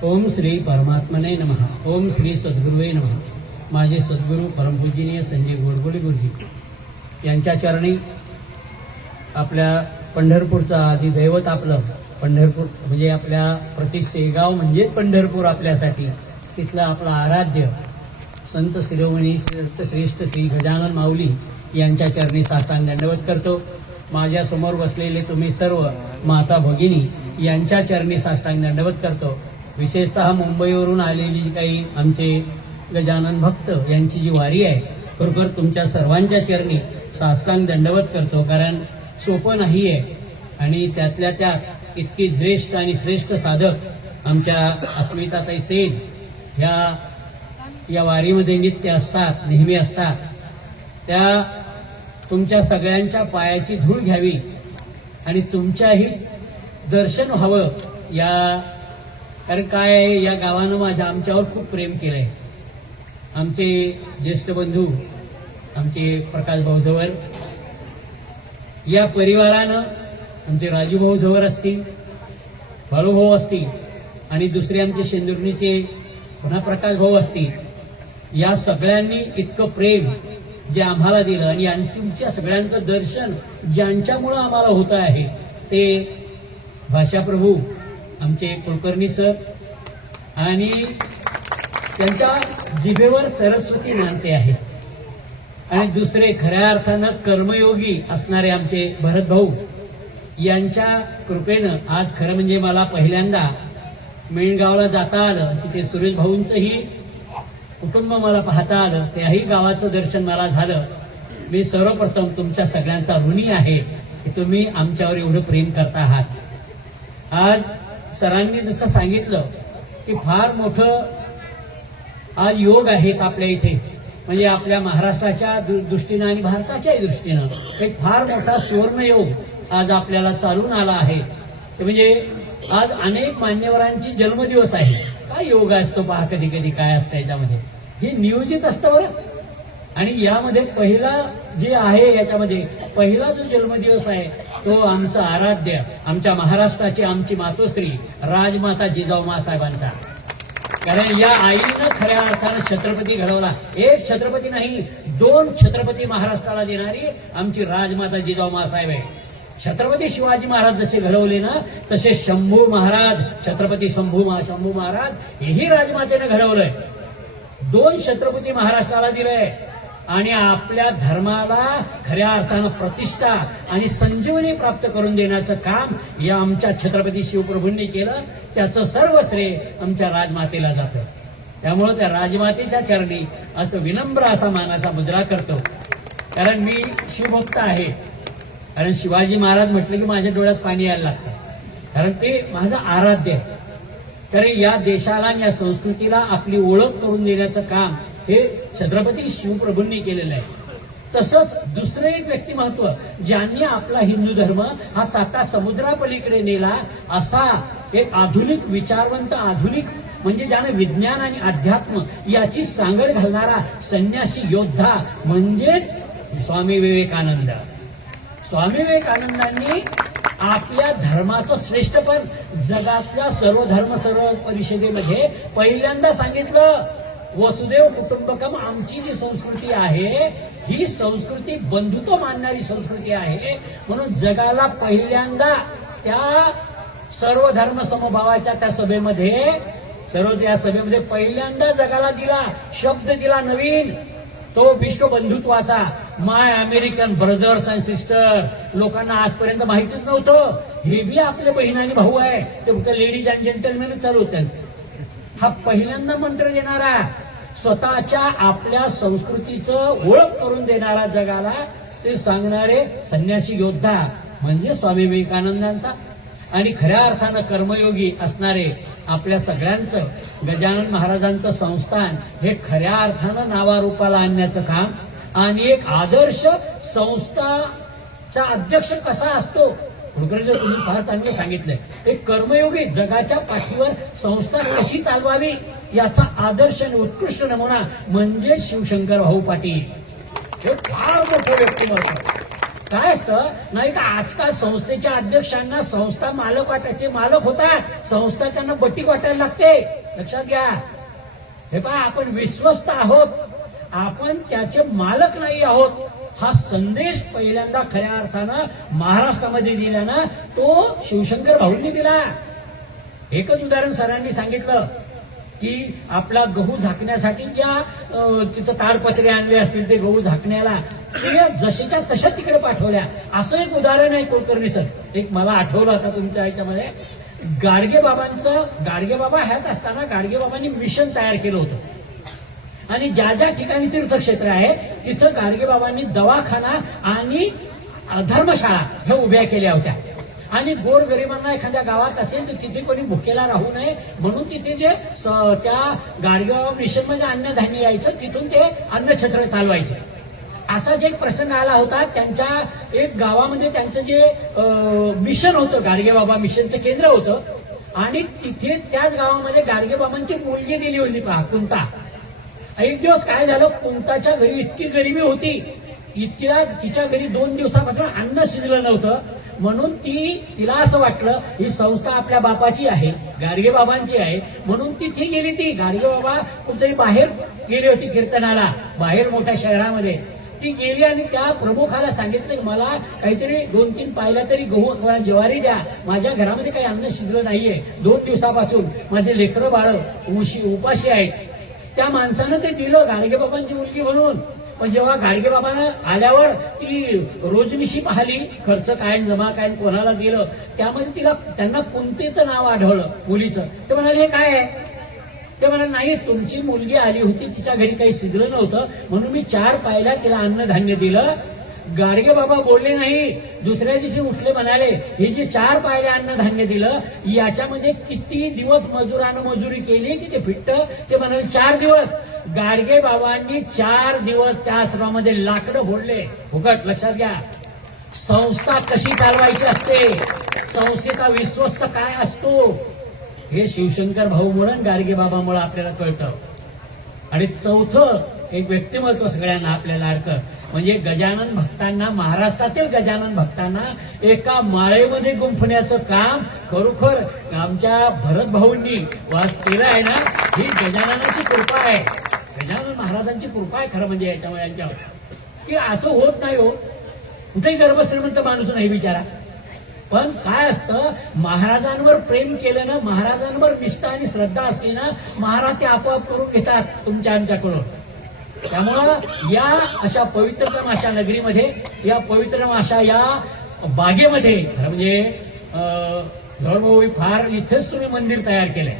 ओम श्री परमात्मने नमः. ओम श्री सद्गुरुवे नमः. माझे सद्गुरू परमपूजनीय संजय गोडबोले गुरुजी यांच्या चरणी आपल्या पंढरपूरचं आदिदैवत आपलं पंढरपूर म्हणजे आपल्या प्रति शेगाव म्हणजे पंढरपूर आपल्यासाठी तिथलं आपलं आराध्य संत शिरोमणी संत श्रेष्ठ श्री गजानन माऊली यांच्या चरणी साष्टांग दंडवत करतो. माझ्या समोर बसलेले तुम्ही सर्व माता भगिनी यांच्या चरणी साष्टांग दंडवत करतो. विशेषतः मुंबईवरून आलेली जी काही आमचे गजानन भक्त यांची जी वारी आहे खरोखर तुमच्या सर्वांच्या चरणी साष्टांग दंडवत करतो. कारण सोपं नाही आहे आणि त्यातल्या त्यात इतकी ज्येष्ठ आणि श्रेष्ठ साधक आमच्या अस्मिताताई सेन या वारीमध्ये नित्य असतात, नेहमी असतात. त्या तुमच्या सगळ्यांच्या पायाची धूळ घ्यावी आणि तुमच्याही दर्शन व्हावं. कारण काय आहे, या गावानं आमच्यावर खूप प्रेम केलंय. आमचे ज्येष्ठ बंधू आमचे प्रकाश भाऊ झवर या परिवारानं आमचे राजू भाऊ झवर असतील, बाळूभाऊ असतील आणि दुसरे आमचे शेंदुर्णीचे पुन्हा प्रकाश भाऊ असतील, या सगळ्यांनी इतकं प्रेम जे आम्हाला दिलं आणि तुमच्या सगळ्यांचं दर्शन ज्यांच्यामुळं आम्हाला होत आहे ते भाषाप्रभू आमचे कुलकर्णी सर आणि त्यांच्या जिभेवर सरस्वती नांदते आहे. आणि दुसरे खऱ्या अर्थानं कर्मयोगी असणारे आमचे भरत भाऊ यांच्या कृपेनं आज खरं म्हणजे मला पहिल्यांदा मेणगावला जाता आलं. तिथे सुरेश भाऊंचंही कुटुंब मला पाहता आलं. त्याही गावाचं दर्शन मला झालं. मी सर्वप्रथम तुमच्या सगळ्यांचा ऋणी आहे की तुम्ही आमच्यावर एवढं प्रेम करता आहात. आज सरांनी जसं सांगितलं की फार मोठं आज योग आहेत आपल्या इथे, म्हणजे आपल्या महाराष्ट्राच्या दृष्टीनं आणि भारताच्याही दृष्टीनं एक फार मोठा सुवर्ण योग आज आपल्याला चालून आला आहे. ते म्हणजे आज अनेक मान्यवरांची जन्मदिवस आहे. काय योग असतो पहा, कधी कधी काय असतं याच्यामध्ये, हे नियोजित असतं बरं. आणि यामध्ये पहिला जे आहे याच्यामध्ये पहिला जो जन्मदिवस आहे तो आमचा आराध्य आमच्या महाराष्ट्राची आमची मातोश्री राजमाता जिजाऊ साहेबांचा. कारण या आईनं खऱ्या अर्थानं छत्रपती घडवला. एक छत्रपती नाही, 2 छत्रपती महाराष्ट्राला देणारी आमची राजमाता जिजाऊ साहेब आहे. छत्रपती शिवाजी महाराज जसे घडवले ना तसे शंभू महाराज छत्रपती शंभू महाराज हेही राजमातेनं घडवलंय. 2 छत्रपती महाराष्ट्राला दिलंय आणि आपल्या धर्माला खऱ्या अर्थानं प्रतिष्ठा आणि संजीवनी प्राप्त करून देण्याचं काम या आमच्या छत्रपती शिवप्रभूंनी केलं. त्याचं सर्व श्रेय आमच्या राजमातेला जातं. त्यामुळं त्या राजमातेच्या चरणी असं विनम्र असा मानाचा मुद्रा करतो. कारण मी शिवभक्त आहे. कारण शिवाजी महाराज म्हटलं की माझ्या डोळ्यात पाणी यायला लागतं. कारण ते माझं आराध्य आहे. तर या देशाला आणि या संस्कृतीला आपली ओळख करून देण्याचं काम हे छत्रपती शिवप्रभूंनी केलेलं आहे. तसंच दुसरं एक व्यक्तिमत्व ज्यांनी आपला हिंदू धर्म हा 7 समुद्रापलीकडे नेला असा एक आधुनिक विचारवंत, आधुनिक म्हणजे ज्याने विज्ञान आणि अध्यात्म याची सांगड घालणारा संन्यासी योद्धा म्हणजेच स्वामी विवेकानंद. स्वामी विवेकानंदांनी आपल्या धर्माचं श्रेष्ठपण जगातल्या सर्व धर्म सर्व परिषदेमध्ये पहिल्यांदा सांगितलं. वसुदेव कुटुंबकम आमची जी संस्कृती आहे ही संस्कृती बंधुत्व मानणारी संस्कृती आहे. म्हणून जगाला पहिल्यांदा त्या सर्व धर्म समभावाच्या त्या सभेमध्ये पहिल्यांदा जगाला दिला शब्द दिला नवीन, तो विश्व बंधुत्वाचा. माय अमेरिकन ब्रदर्स अँड सिस्टर लोकांना आजपर्यंत माहितीच नव्हतं. हे बी आपले बहीण आणि भाऊ आहे. ते फक्त लेडीज अँड जेंटलमॅन चालू होत्या. हा पहिल्यांदा मंत्र देणारा, स्वतःच्या आपल्या संस्कृतीचं ओळख करून देणारा जगाला ते सांगणारे संन्यासी योद्धा म्हणजे स्वामी विवेकानंदांचा. आणि खऱ्या अर्थानं कर्मयोगी असणारे आपल्या सगळ्यांचं गजानन महाराजांचं संस्थान हे खऱ्या अर्थानं नावारूपाला आणण्याचं काम. आणि एक आदर्श संस्थाचा अध्यक्ष कसा असतो कुलकर्णी तुम्ही फार चांगलं सांगितलंय. एक कर्मयोगी जगाच्या पाठीवर संस्था कशी चालवावी याचा आदर्श आणि उत्कृष्ट नमुना म्हणजे शिवशंकर भाऊ पाटील. हे फार मोठं व्यक्तिमत्व. काय असतं नाही का आजकाल संस्थेच्या अध्यक्षांना संस्था मालक वाटायचे मालक होतात, संस्था त्यांना बट्टी वाटायला लागते. लक्षात घ्या. हे पहा, आपण विश्वस्त आहोत, आपण त्याचे मालक नाही आहोत. हा संदेश पहिल्यांदा खऱ्या अर्थानं महाराष्ट्रामध्ये दिला ना, तो शिवशंकर भाऊंनी दिला. एकच उदाहरण सरांनी सांगितलं की आपला गहू झाकण्यासाठी ज्या तिथं ताडपत्रे आणले असतील ते गहू झाकण्याला ते जशाच्या तशा तिकडे पाठवल्या. असं एक उदाहरण आहे कुलकर्णी सर. एक मला आठवलं आता तुमच्या ह्याच्यामध्ये गाडगे बाबा ह्यात असताना गाडगे बाबांनी मिशन तयार केलं होतं आणि ज्या ज्या ठिकाणी तीर्थक्षेत्र आहे तिथं गाडगे बाबांनी दवाखाना आणि धर्मशाळा ह्या उभ्या केल्या होत्या. आणि गोरगरिबांना एखाद्या गावात असेल तर तिथे कोणी भुकेला राहू नये म्हणून तिथे जे त्या गाडगेबाबा मिशनमध्ये अन्नधान्य यायचं तिथून ते अन्नछत्र चालवायचे. असाच एक प्रसंग आला होता. त्यांच्या एक गावामध्ये त्यांचं जे मिशन होतं, गाडगेबाबा मिशनचं केंद्र होतं आणि तिथे त्याच गावामध्ये गाडगेबाबांची मुलगी दिली होती पहा, कुंता. एक दिवस काय झालं, कुंताच्या घरी इतकी गरिबी होती, तिच्या घरी 2 दिवसापासून अन्न शिजलं नव्हतं. म्हणून तिला असं वाटलं ही संस्था आपल्या बापाची आहे, गाडगे बाबांची आहे, म्हणून ती गेली. ती गाडगे बाबा कुठेतरी बाहेर गेली होती कीर्तनाला, बाहेर मोठ्या शहरामध्ये ती गेली आणि त्या प्रमुखाला सांगितलं मला काहीतरी 2-3 पायला तरी गहू ज्वारी द्या, माझ्या घरामध्ये काही अन्न शिजलं नाहीये, 2 दिवसापासून माझे लेकरं बाळ उपाशी आहेत. त्या माणसानं ते दिलं गाडगे बाबांची मुलगी म्हणून. पण जेव्हा गाडगे बाबांना आल्यावर ती रोजनिशी पाहिली, खर्च काय जमा काय कोणाला दिलं, त्यामध्ये त्यांना कुंतेचं नाव आढळलं मुलीचं. ते म्हणाले हे काय आहे? ते म्हणाले नाही, तुमची मुलगी आली होती, तिच्या घरी काही शिजलं नव्हतं म्हणून मी 4 पायला तिला अन्नधान्य दिलं. गाडगे बाबा बोलले नाही. दुसऱ्या दिवशी उठले, म्हणाले हे जे 4 पायले अन्नधान्य दिलं याच्यामध्ये किती दिवस मजुरानं मजुरी केली की ते फिट्ट? ते म्हणाले 4 दिवस. गाडगे बाबांनी 4 दिवस त्या आश्रमामध्ये लाकडं फोडले फुकट. लक्षात घ्या, संस्था कशी चालवायची असते, संस्थेचा विश्वस्त काय असतो हे शिवशंकर भाऊमुळे गाडगे बाबामुळे आपल्याला कळतं. आणि चौथं एक व्यक्तिमत्व सगळ्यांना आपल्याला अर्थ म्हणजे गजानन भक्तांना, महाराष्ट्रातील गजानन भक्तांना एका माळेमध्ये गुंफण्याचं काम खरोखर आमच्या भरत भाऊंनी केलं आहे ना. ही गजाननाची कृपा आहे, गजानन महाराजांची कृपा आहे खरं म्हणजे याच्यामुळे यांच्यावर. की असं होत नाही हो, कुठेही गर्भश्रीमंत माणूस नाही बिचारा. पण काय असतं, महाराजांवर प्रेम केलं ना, महाराजांवर निष्ठा आणि श्रद्धा असली ना, महाराज ते आपोआप करून घेतात तुमच्या आमच्याकडून. त्यामुळं या अशा पवित्रतम अशा नगरीमध्ये, या पवित्रतम अशा या बागेमध्ये म्हणजे धर्मभाऊ फार इथेच तुम्ही मंदिर तयार केलंय.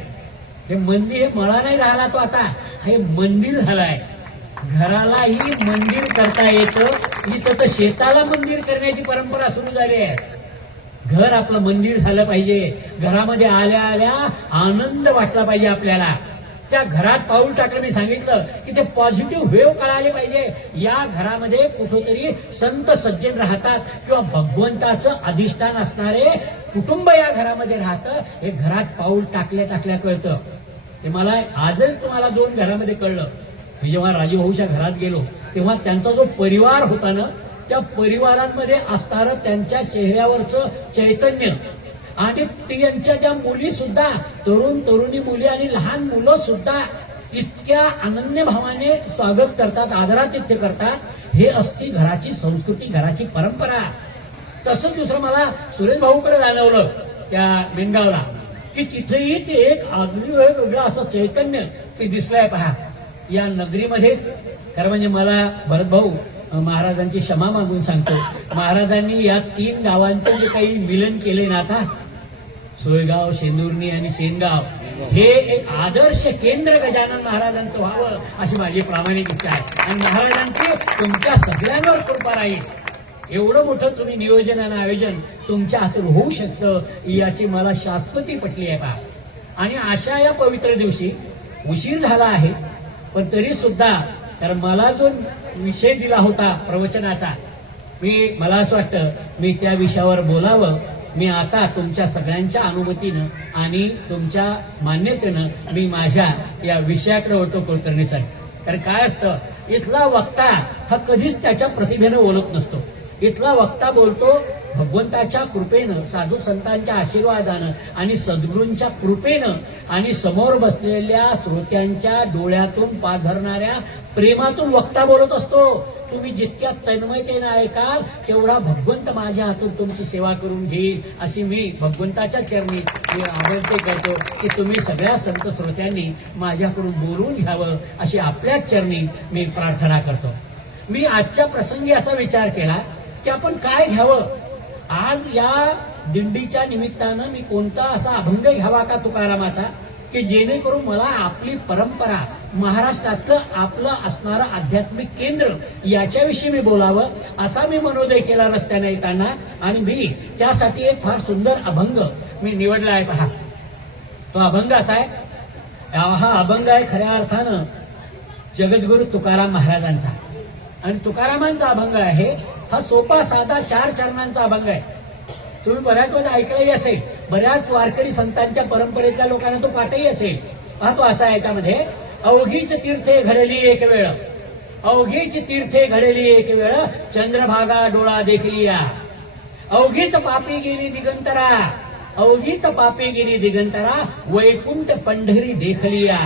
हे मंदिर हे मळा नाही राहिला तो, आता हे मंदिर झालाय. घरालाही मंदिर करता येतं, इथं तर शेताला मंदिर करण्याची परंपरा सुरू झाली आहे. घर आपलं मंदिर झालं पाहिजे. घरामध्ये आल्या आल्या आनंद वाटला पाहिजे आपल्याला. त्या घरात पाऊल टाकलं, मी सांगितलं की ते पॉझिटिव्ह वेव्ह कळाले पाहिजे. या घरामध्ये कुठेतरी संत सज्जन राहतात किंवा भगवंताचं अधिष्ठान असणारे कुटुंब या घरामध्ये राहतं. हे घरात पाऊल टाकल्या टाकल्या कळतं. ते मला आजच तुम्हाला 2 घरामध्ये कळलं. मी जेव्हा राजूभाऊच्या घरात गेलो तेव्हा त्यांचा जो परिवार होता ना, त्या परिवारांमध्ये असणारं त्यांच्या चेहऱ्यावरचं चैतन्य आणि त्यांच्या ज्या मुली सुद्धा, तरुणी मुली आणि लहान मुलं सुद्धा इतक्या अनन्य भावाने स्वागत करतात, आदरातिथ्य करतात. हे असती घराची संस्कृती, घराची परंपरा. तसंच दुसरं मला सुरेश भाऊकडे जाणवलं त्या बेंगावला की तिथेही ते एक अगदी वेगळं असं चैतन्य ते दिसलंय पहा या नगरीमध्येच. खरं म्हणजे मला भरत भाऊ महाराजांची क्षमा मागून सांगतो, महाराजांनी या 3 गावांचं जे काही मिलन केले ना, आता सोयगाव, शेंदुर्णी आणि सेनगाव, हे एक आदर्श केंद्र गजानन महाराजांचं व्हावं अशी माझी प्रामाणिक इच्छा आहे. आणि महाराजांची तुमच्या सगळ्यांवर कृपा राहील. एवढं मोठं तुम्ही नियोजन आणि आयोजन तुमच्या हातून होऊ शकतं याची मला शाश्वती पटली आहे पहा. आणि अशा या पवित्र दिवशी उशीर झाला आहे, पण तरी सुद्धा कारण मला जो विषय दिला होता प्रवचनाचा, मला असं वाटतं मी त्या विषयावर बोलावं. मी आता तुमच्या सगळ्यांच्या अनुमतीनं आणि तुमच्या मान्यतेनं मी माझ्या या विषयाकडे वळतो कुलकर्णी साहेब. कारण काय असतं, इथला वक्ता हा कधीच त्याच्या प्रतिभेनं ओळख नसतो. इथला वक्ता बोलतो भगवंताच्या कृपेनं, साधू संतांच्या आशीर्वादानं आणि सद्गुरूंच्या कृपेनं आणि समोर बसलेल्या श्रोत्यांच्या डोळ्यातून पाझरणाऱ्या प्रेमातून वक्ता बोलत असतो. तुम्ही जितक्या तन्मयतेनं ऐकाल तेवढा भगवंत माझ्या हातून तुमची सेवा करून घेईल, अशी मी भगवंताच्या चरणी मी आवर्ते करतो की तुम्ही सगळ्या संत श्रोत्यांनी माझ्याकडून बोलून घ्यावं, अशी आपल्याच चरणी मी प्रार्थना करतो. मी आजच्या प्रसंगी असा विचार केला की आपण काय घ्यावं. आज या दिंडीच्या निमित्तानं मी कोणता असा अभंग घ्यावा का तुकारामाचा, की जेणेकरून मला आपली परंपरा, महाराष्ट्रातलं आपलं असणारं आध्यात्मिक केंद्र याच्याविषयी मी बोलावं, असा मी मनोदय केला रस्त्याने येताना. आणि मी त्यासाठी एक फार सुंदर अभंग मी निवडला आहे. पहा, तो अभंग असा आहे, हा अभंग आहे खऱ्या अर्थानं जगद्गुरु तुकाराम महाराजांचा. आणि तुकारामांचा अभंग आहे हा सोपा साधा 4 चरणांचा अभंग आहे. तुम्ही बऱ्याच वेळा ऐकलंही असेल, बऱ्याच वारकरी संतांच्या परंपरेतल्या लोकांना तो पाठही असेल. हा तो असा आहे, याच्यामध्ये अवघीच तीर्थे घडली एक वेळ, अवघीच तीर्थे घडली एक वेळ, चंद्रभागा डोळा देखलिया, अवघीच पापी गेली दिगंतरा, अवघीच पापी गेली दिगंतरा, वैकुंठ पंढरी देखलिया,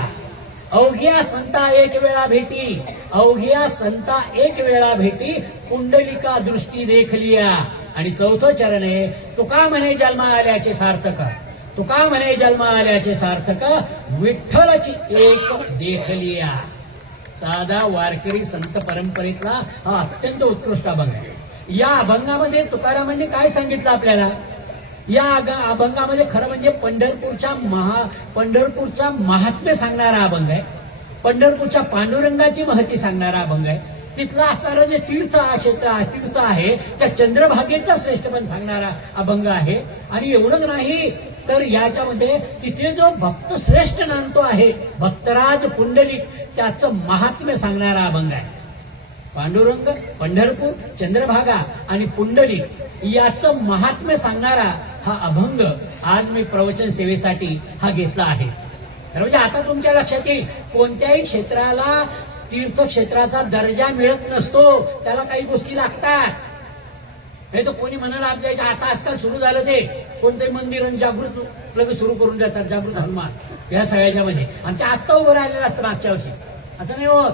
अवघ्या संता एक वेळा भेटी, अवघ्या संता एक वेळा भेटी, पुंडलिका दृष्टी देखलिया. आणि चौथं चरण आहे, तुका म्हणे जन्मा आल्याचे सार्थक, तुका म्हणे जन्मा आल्याचे सार्थक, विठ्ठलची एक देखलिया. साधा वारकरी संत परंपरेतला हा अत्यंत उत्कृष्ट अभंग आहे. या अभंगामध्ये तुकारामांनी काय सांगितलं आपल्याला, या अभंगामध्ये खरं म्हणजे पंढरपूरचा महात्म्य सांगणारा अभंग आहे. पंढरपूरच्या पांडुरंगाची महती सांगणारा अभंग आहे. तिथला असणारं जे तीर्थ आहे त्या चंद्रभागेचा श्रेष्ठपण सांगणारा अभंग आहे. आणि एवढंच नाही तर याच्यामध्ये तिथे जो भक्त श्रेष्ठ नांदतो आहे, भक्तराज पुंडलिक, त्याचं महात्म्य सांगणारा अभंग आहे. पांडुरंग, पंढरपूर, चंद्रभागा आणि पुंडलिक याचं महात्म्य सांगणारा हा अभंग आज मी प्रवचन सेवेसाठी हा घेतला आहे. म्हणजे आता तुमच्या लक्षात येईल, कोणत्याही क्षेत्राला तीर्थक्षेत्राचा दर्जा मिळत नसतो, त्याला काही गोष्टी लागतात. नाही तर कोणी म्हणाला आपल्या इथे आता आजकाल सुरू झालं ते कोणते मंदिर जागृत लगेच सुरू करून जातात, जागृत हनुमान या सगळ्याच्या मध्ये, आणि ते आत्ता उभं राहिलेलं असतं मागच्या वर्षी. असं नाही होत.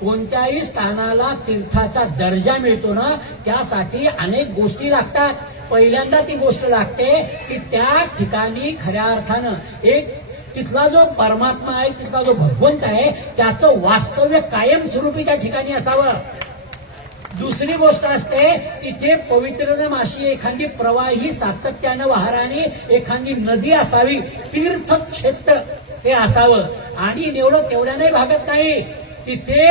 कोणत्याही स्थानाला तीर्थाचा दर्जा मिळतो ना, त्यासाठी अनेक गोष्टी लागतात. पहिल्यांदा ती गोष्ट लागते की त्या ठिकाणी खऱ्या अर्थानं एक तिथला जो परमात्मा आहे, तिथला जो भगवंत आहे, त्याचं वास्तव्य कायमस्वरूपी त्या ठिकाणी असावं. दुसरी गोष्ट असते, तिथे पवित्रतम अशी एखादी प्रवाही सातत्यानं वाहणारी एखादी नदी असावी, तीर्थक्षेत्र ते असावं. आणि तेवढ्या नाही भागत नाही, तिथे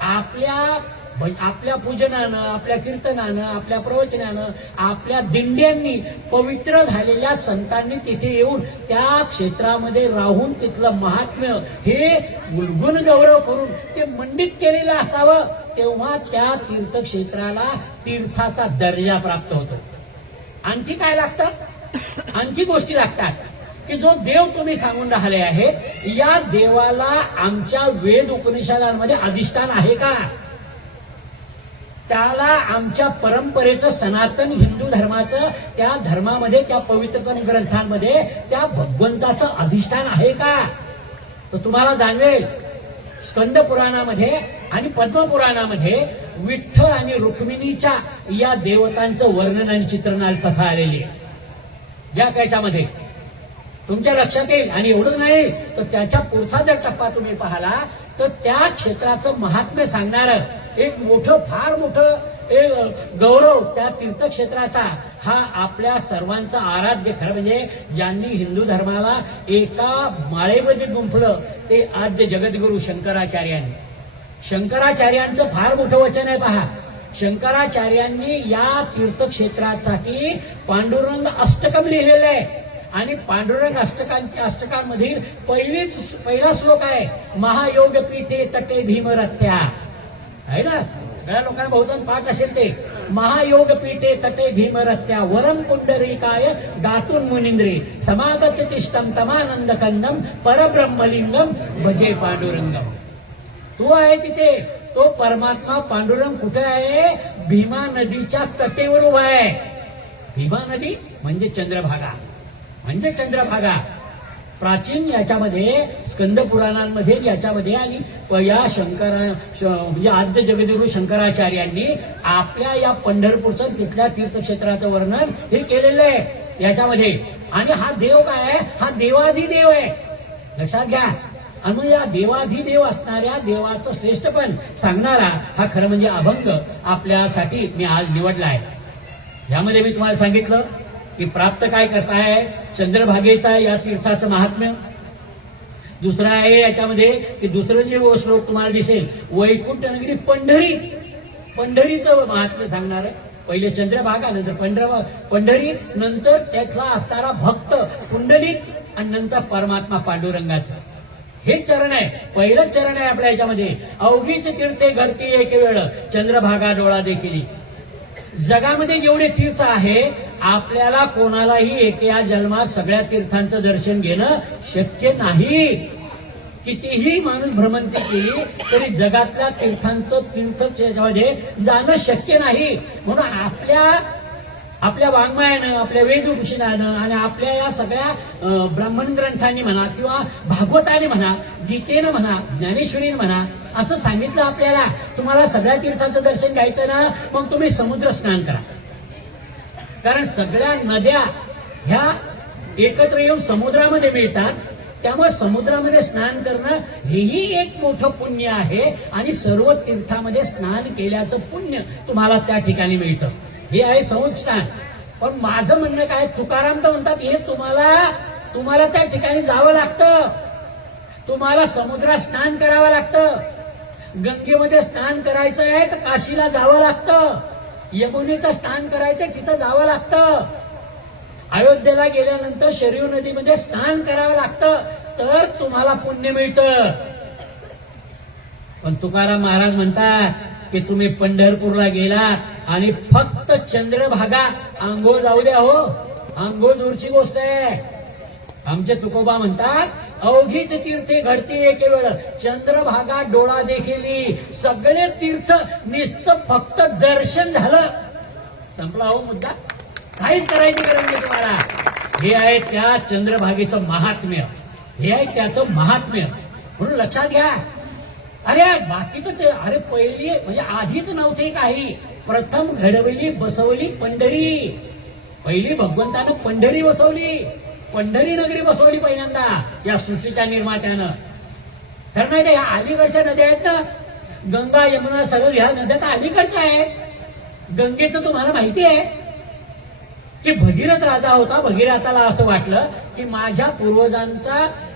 आपल्या पूजनानं, आपल्या कीर्तनानं, आपल्या प्रवचनानं, आपल्या दिंड्यांनी, पवित्र झालेल्या संतांनी तिथे येऊन त्या क्षेत्रामध्ये राहून तिथलं महात्म्य हे गुणगुण गौरव करून ते मंडित केलेलं असावं. तेव्हा त्या तीर्थक्षेत्राला तीर्थाचा दर्जा प्राप्त होतो. आणखी काय लागतं? आणखी गोष्टी लागतात की जो देव तुम्ही सांगून राहिले आहे, या देवाला आमच्या वेद उपनिषदांमध्ये अधिष्ठान आहे का? त्याला आमच्या परंपरेचं, सनातन हिंदू धर्माचं, त्या धर्मामध्ये, त्या पवित्रतम ग्रंथांमध्ये त्या भगवंताचं अधिष्ठान आहे का? तर तुम्हाला जाणवेल, स्कंद पुराणामध्ये आणि पद्मपुराणामध्ये विठ्ठल आणि रुक्मिणीच्या या देवतांचं वर्णन आणि चित्रण कथा आलेली आहे. या त्याच्यामध्ये तुमच्या लक्षात येईल. आणि एवढंच नाही तर त्याच्या पुढचा जर टप्पा तुम्ही पाहिला तर त्या क्षेत्राचं महात्म्य सांगणारं एक मोठं, फार मोठं एक गौरव त्या तीर्थक्षेत्राचा हा आपल्या सर्वांचा आराध्य, खरं म्हणजे ज्यांनी हिंदू धर्माला एका माळेमध्ये गुंफलं ते आद्य जगद्गुरु शंकराचार्यांनी. शंकराचार्यांचं फार मोठं वचन आहे. पहा, शंकराचार्यांनी या तीर्थक्षेत्रासाठी पांडुरंग अष्टकम लिहिलेलं आहे. आणि पांडुरंग अष्टकांमधील पहिला श्लोक आहे, महायोग पीठे तटे भीमरथ्या, आहे ना? सगळ्या लोकांना बहुतांश पाठ असेल ते. महायोग पीठे तटे भीमरथ्या, वरम पुंडरीकाय दातून मुनिंद्रे, समागत तिष्ठम तमानंद कंदम, परब्रह्मलिंगम भजे पांडुरंगम. तू आहे तिथे, तो परमात्मा पांडुरंग कुठे आहे? भीमा नदीच्या तटेवर उभा आहे. भीमा नदी म्हणजे चंद्रभागा, म्हणजे चंद्रभागा. प्राचीन याच्यामध्ये स्कंद पुराणांमध्ये याच्यामध्ये आणि या म्हणजे आद्य जगद्गुरु शंकराचार्यांनी आपल्या या पंढरपूरचं तिथल्या तीर्थक्षेत्राचं वर्णन हे केलेलं आहे याच्यामध्ये. आणि हा देव काय आहे? हा देवाधिदेव आहे, लक्षात घ्या. आणि मग या देवाधिदेव असणाऱ्या देवाचं श्रेष्ठपण सांगणारा हा खरं म्हणजे अभंग आपल्यासाठी मी आज निवडला आहे. यामध्ये मी तुम्हाला सांगितलं की प्राप्त काय करताय, चंद्रभागेचा या तीर्थाचं महात्म्य. दुसरा आहे याच्यामध्ये की दुसरं जे श्लोक तुम्हाला दिसेल, वैकुंठ नगरी पंढरी, पंढरीचं महात्म्य सांगणार आहे. पहिले चंद्रभागा, नंतर पंढरी, नंतर त्यातला असणारा भक्त पुंडलिक आणि नंतर परमात्मा पांडुरंगाचं. हे चरण आहे, पहिलं चरण आहे आपल्या याच्यामध्ये. अवघीच तीर्थे घडती एक वेळ, चंद्रभागा डोळा देखील. जगामध्ये जेवढे तीर्थ आहे, आपल्याला कोणालाही एका जन्मात सगळ्या तीर्थांचं दर्शन घेणं शक्य नाही. कितीही माणूस भ्रमंती केली तरी जगातल्या तीर्थांचं तीर्थक्षेत्रामध्ये जाणं शक्य नाही. म्हणून आपल्या वाङ्मयानं, आपल्या वेदभूषणानं आणि आपल्या या सगळ्या ब्राह्मण ग्रंथांनी म्हणा किंवा भागवताने म्हणा, गीतेनं म्हणा, ज्ञानेश्वरीनं म्हणा, असं सांगितलं आपल्याला, तुम्हाला सगळ्या तीर्थाचं दर्शन घ्यायचं ना, मग तुम्ही समुद्र स्नान करा. कारण सगळ्या नद्या ह्या एकत्र येऊन समुद्रामध्ये मिळतात. त्यामुळे समुद्रामध्ये स्नान करणं हेही एक मोठं पुण्य आहे आणि सर्व तीर्थामध्ये स्नान केल्याचं पुण्य तुम्हाला त्या ठिकाणी मिळतं. हे आहे समुद्र स्नान. पण माझं म्हणणं काय, तुकाराम तर म्हणतात हे तुम्हाला त्या ठिकाणी जावं लागतं, तुम्हाला समुद्रात स्नान करावं लागतं. गंगेमध्ये स्नान करायचं आहे तर काशीला जावं लागतं, यमुनेचं स्नान करायचं तिथं जावं लागतं, अयोध्येला गेल्यानंतर शरयू नदीमध्ये स्नान करावं लागतं, तर तुम्हाला पुण्य मिळतं. पण तुकाराम महाराज म्हणतात की तुम्ही पंढरपूरला गेलात आणि फक्त चंद्रभागा आंघोळ जाऊ द्या, हो आंघोळ दूरची गोष्ट आहे. आमचे तुकोबा म्हणतात, अवघीच तीर्थे घडती एक वेळ, चंद्रभागा डोळा देखील. सगळे तीर्थ नुसतं फक्त दर्शन झालं, संपला हो मुद्दा, काहीच करायची गरज नाही तुम्हाला. हे आहे त्या चंद्रभागेचं महात्म्य, हे आहे त्याचं महात्म्य. म्हणून लक्षात घ्या. अरे बाकीचं ते अरे पहिली म्हणजे आधीच नव्हते काही, प्रथम घडवली बसवली पंढरी. पहिली भगवंतानं पंढरी बसवली, पंढरी नगरी बसवली पहिल्यांदा या सृष्टीच्या निर्मात्यानं. कारण नाही ह्या अलीकडच्या नद्या आहेत ना, गंगा यमुना सरळ, ह्या नद्या तर अलीकडच्या आहेत. गंगेचं तुम्हाला माहिती आहे की भगीरथ राजा होता, भगीरथाला असं वाटलं की माझ्या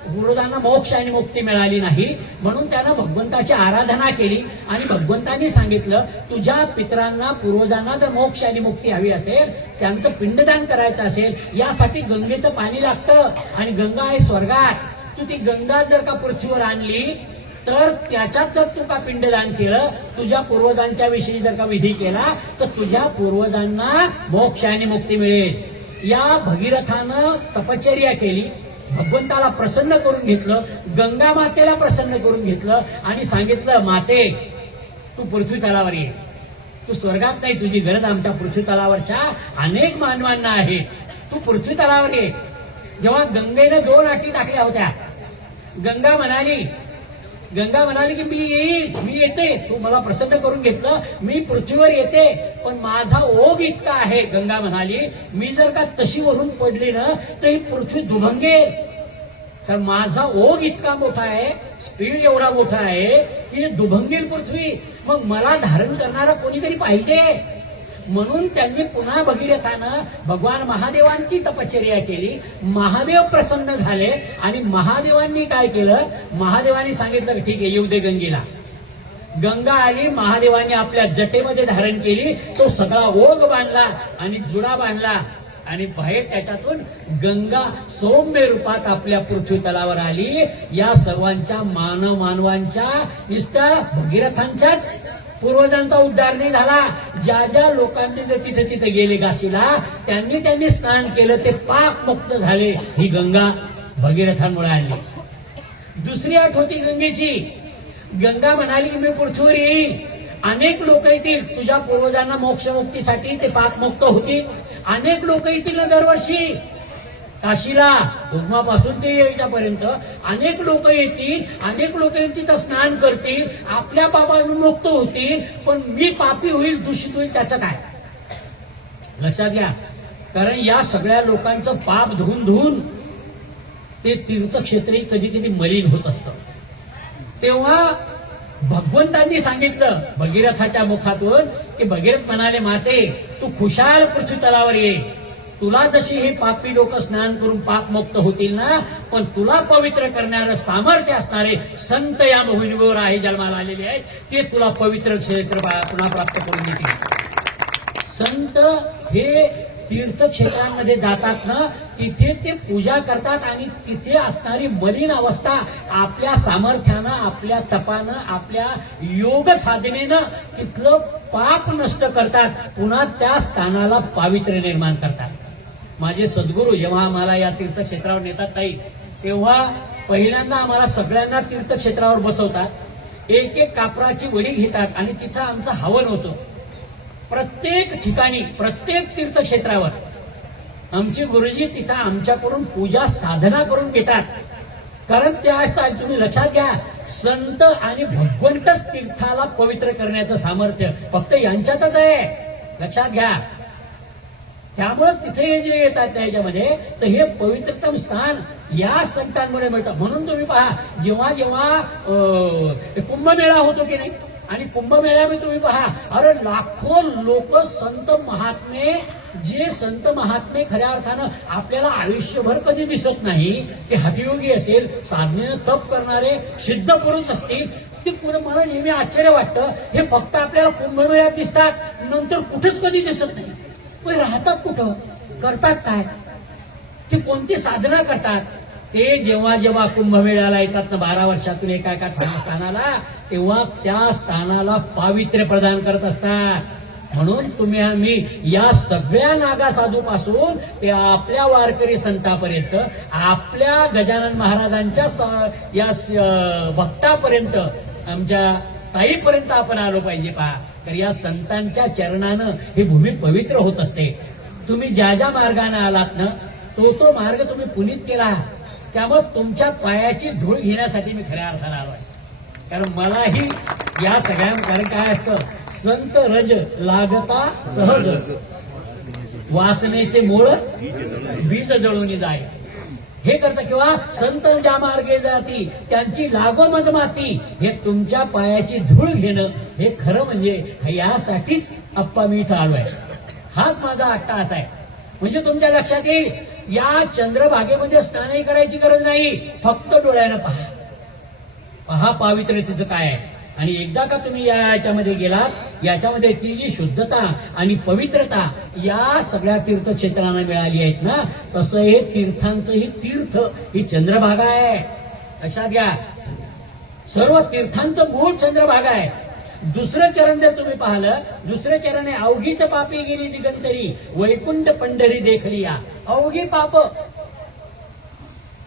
पूर्वजांना मोक्ष आणि मुक्ती मिळाली नाही, म्हणून त्यानं भगवंताची आराधना केली आणि भगवंतांनी सांगितलं तुझ्या पितरांना पूर्वजांना जर मोक्ष आणि मुक्ती हवी असेल, त्यांचं पिंडदान करायचं असेल, यासाठी गंगेचं पाणी लागतं आणि गंगा आहे स्वर्गात. तू ती गंगा जर का पृथ्वीवर आणली तर त्याच्यात जर तू का पिंडदान केलं, तुझ्या पूर्वजांच्या विषयी जर का विधी केला तर तुझ्या पूर्वजांना मोक्ष आणि मुक्ती मिळेल. या भगीरथानं तपश्चर्या केली, भगवंताला प्रसन्न करून घेतलं, गंगा मातेला प्रसन्न करून घेतलं आणि सांगितलं माते तू पृथ्वी तलावर ये, तू स्वर्गात नाही, तुझी गरज आमच्या पृथ्वी तलावरच्या अनेक मानवांना आहे, तू पृथ्वी तलावर ये. जेव्हा गंगेने 2 अटी टाकल्या होत्या, गंगा म्हणाली की मी येईल, मी येते, तू मला प्रसन्न करून घेतलं, मी पृथ्वीवर येते, पण माझा ओघ इतका आहे, गंगा म्हणाली मी जर का तशी वरून पडली ना तर ही पृथ्वी दुभंगेल. तर माझा ओघ इतका मोठा आहे, स्पीड एवढा मोठा आहे की दुभंगेल पृथ्वी, मग मला धारण करणारा कोणीतरी पाहिजे. म्हणून त्यांनी पुन्हा भगीरथानं भगवान महादेवांची तपश्चर्या केली, महादेव प्रसन्न झाले आणि महादेवांनी काय केलं, महादेवांनी सांगितलं ठीक आहे येऊ दे गंगेला. गंगा आली, महादेवांनी आपल्या जटेमध्ये धारण केली, तो सगळा ओघ बांधला आणि जुडा बांधला आणि बाहेर त्याच्यातून गंगा सौम्य रूपात आपल्या पृथ्वी तलावर आली. या सर्वांच्या मानवांच्या नुसत्या भगीरथांच्याच पूर्वजांचा उद्धार नाही झाला. ज्या ज्या लोकांनी जर तिथे तिथे गेले काशीला, त्यांनी स्नान केलं, ते पाप मुक्त झाले. ही गंगा भगीरथांमुळे आली. दुसरी आठ होती गंगेची, गंगा म्हणाली मी पृथ्वीवर येईल, अनेक लोक येतील, तुझ्या पूर्वजांना मोक्षमुक्तीसाठी ते पापमुक्त होतील. अनेक लोक येतील ना दरवर्षी काशीला, उगमापासून ते याच्यापर्यंत अनेक लोक येतील, अनेक लोक तिथं स्नान करतील, आपल्या पापातून मुक्त होतील. पण मी पापी होईल, दूषित होईल, त्याचं काय? लक्षात घ्या. कारण या सगळ्या लोकांचं पाप धुवून धुवून ते तीर्थक्षेत्रही कधी कधी मलिन होत असतं. तेव्हा भगवंतांनी सांगितलं भगीरथाच्या मुखातून की भगीरथ म्हणाले, माते तू खुशाल पृथ्वी तलावर ये, तुला जशी हे पापी लोक स्नान करून पापमुक्त होतील ना, पण तुला पवित्र करणारं सामर्थ्य असणारे संत या भूमीवर आहे, जन्माला आलेले आहेत, ते तुला पवित्र क्षेत्र पुन्हा प्राप्त करून देतील. संत हे तीर्थक्षेत्रांमध्ये जातात ना, तिथे ते पूजा करतात आणि तिथे असणारी मलिन अवस्था आपल्या सामर्थ्यानं, आपल्या तपानं, आपल्या योग साधनेनं तिथलं पाप नष्ट करतात, पुन्हा त्या स्थानाला पावित्र्य निर्माण करतात. माझे सद्गुरू जेव्हा आम्हाला या तीर्थक्षेत्रावर नेतात ताई, तेव्हा पहिल्यांदा आम्हाला सगळ्यांना तीर्थक्षेत्रावर बसवतात, एक एक कापराची वडी घेतात आणि तिथं आमचं हवन होतं. प्रत्येक ठिकाणी, प्रत्येक तीर्थक्षेत्रावर आमचे गुरुजी तिथं आमच्याकडून पूजा साधना करून घेतात. कारण त्यासाठी तुम्ही लक्षात घ्या, संत आणि भगवंतच तीर्थाला पवित्र करण्याचं सामर्थ्य फक्त यांच्यातच आहे, लक्षात घ्या. त्यामुळे तिथे जे येतात त्याच्यामध्ये तर हे पवित्रतम स्थान या संतांमुळे मिळतं. म्हणून तुम्ही पहा, जेव्हा जेव्हा कुंभमेळा होतो की नाही, आणि कुंभमेळ्यामध्ये तुम्ही पहा, अरे लाखो लोक संत महात्मे, जे संत महात्मे खऱ्या अर्थानं आपल्याला आयुष्यभर कधी दिसत नाही, ते हठयोगी असेल, साधनेनं तप करणारे सिद्ध पुरुष असतील, ते मला नेहमी आश्चर्य वाटतं, हे फक्त आपल्याला कुंभमेळ्यात दिसतात, नंतर कुठेच कधी दिसत नाही. पण राहतात कुठं, करतात काय, ते कोणती साधना करतात? ते जेव्हा जेव्हा कुंभमेळ्याला येतात ना 12 वर्षातून एका एका स्थानाला, तेव्हा त्या स्थानाला पावित्र्य प्रदान करत असतात. म्हणून तुम्ही आम्ही या सगळ्या नागा साधू पासून ते आपल्या वारकरी संतांपर्यंत, आपल्या गजानन महाराजांच्या या भक्तापर्यंत, आमच्या ताईपर्यंत आपण आलो पाहिजे. पहा, तर या संतांच्या चरणानं ही भूमी पवित्र होत असते. तुम्ही ज्या ज्या मार्गाने आलात ना, तो मार्ग तुम्ही पुनीत केला, त्यामुळे तुमच्या पायाची धूळ घेण्यासाठी मी खऱ्या अर्थानं आलोय. कारण मलाही या सगळ्या, कारण काय असतं, संत रज लागता सहज, वासनेचे मूळ बीज जळून जाय, हे करतं. किंवा संत ज्या मार्गे जाती त्यांची लागोमद माती, हे तुमच्या पायाची धूळ घेणं, हे खरं म्हणजे यासाठीच अप्पा मी इथं आलोय. हाच माझा अट्टाहास आहे. म्हणजे तुमच्या लक्षात येईल, या चंद्रभागेमध्ये स्नानही करायची गरज नाही, फक्त डोळ्यानं पहा, पहा पावित्र्यतेचं काय आहे. आणि एकदा का तुम्ही याच्यामध्ये गेलात, याच्यामध्ये ती जी शुद्धता आणि पवित्रता या सगळ्या तीर्थक्षेत्रांना मिळाली आहेत ना, तसं हे तीर्थांचं ही तीर्थ ही चंद्रभागा आहे, लक्षात घ्या. सर्व तीर्थांचं मूळ चंद्रभागा आहे. दुसरं चरण जर तुम्ही पाहिलं, दुसरे चरण आहे अवघीत पापी गेली दिगंतरी, वैकुंठ पंढरी देखलिया. अवघी पाप,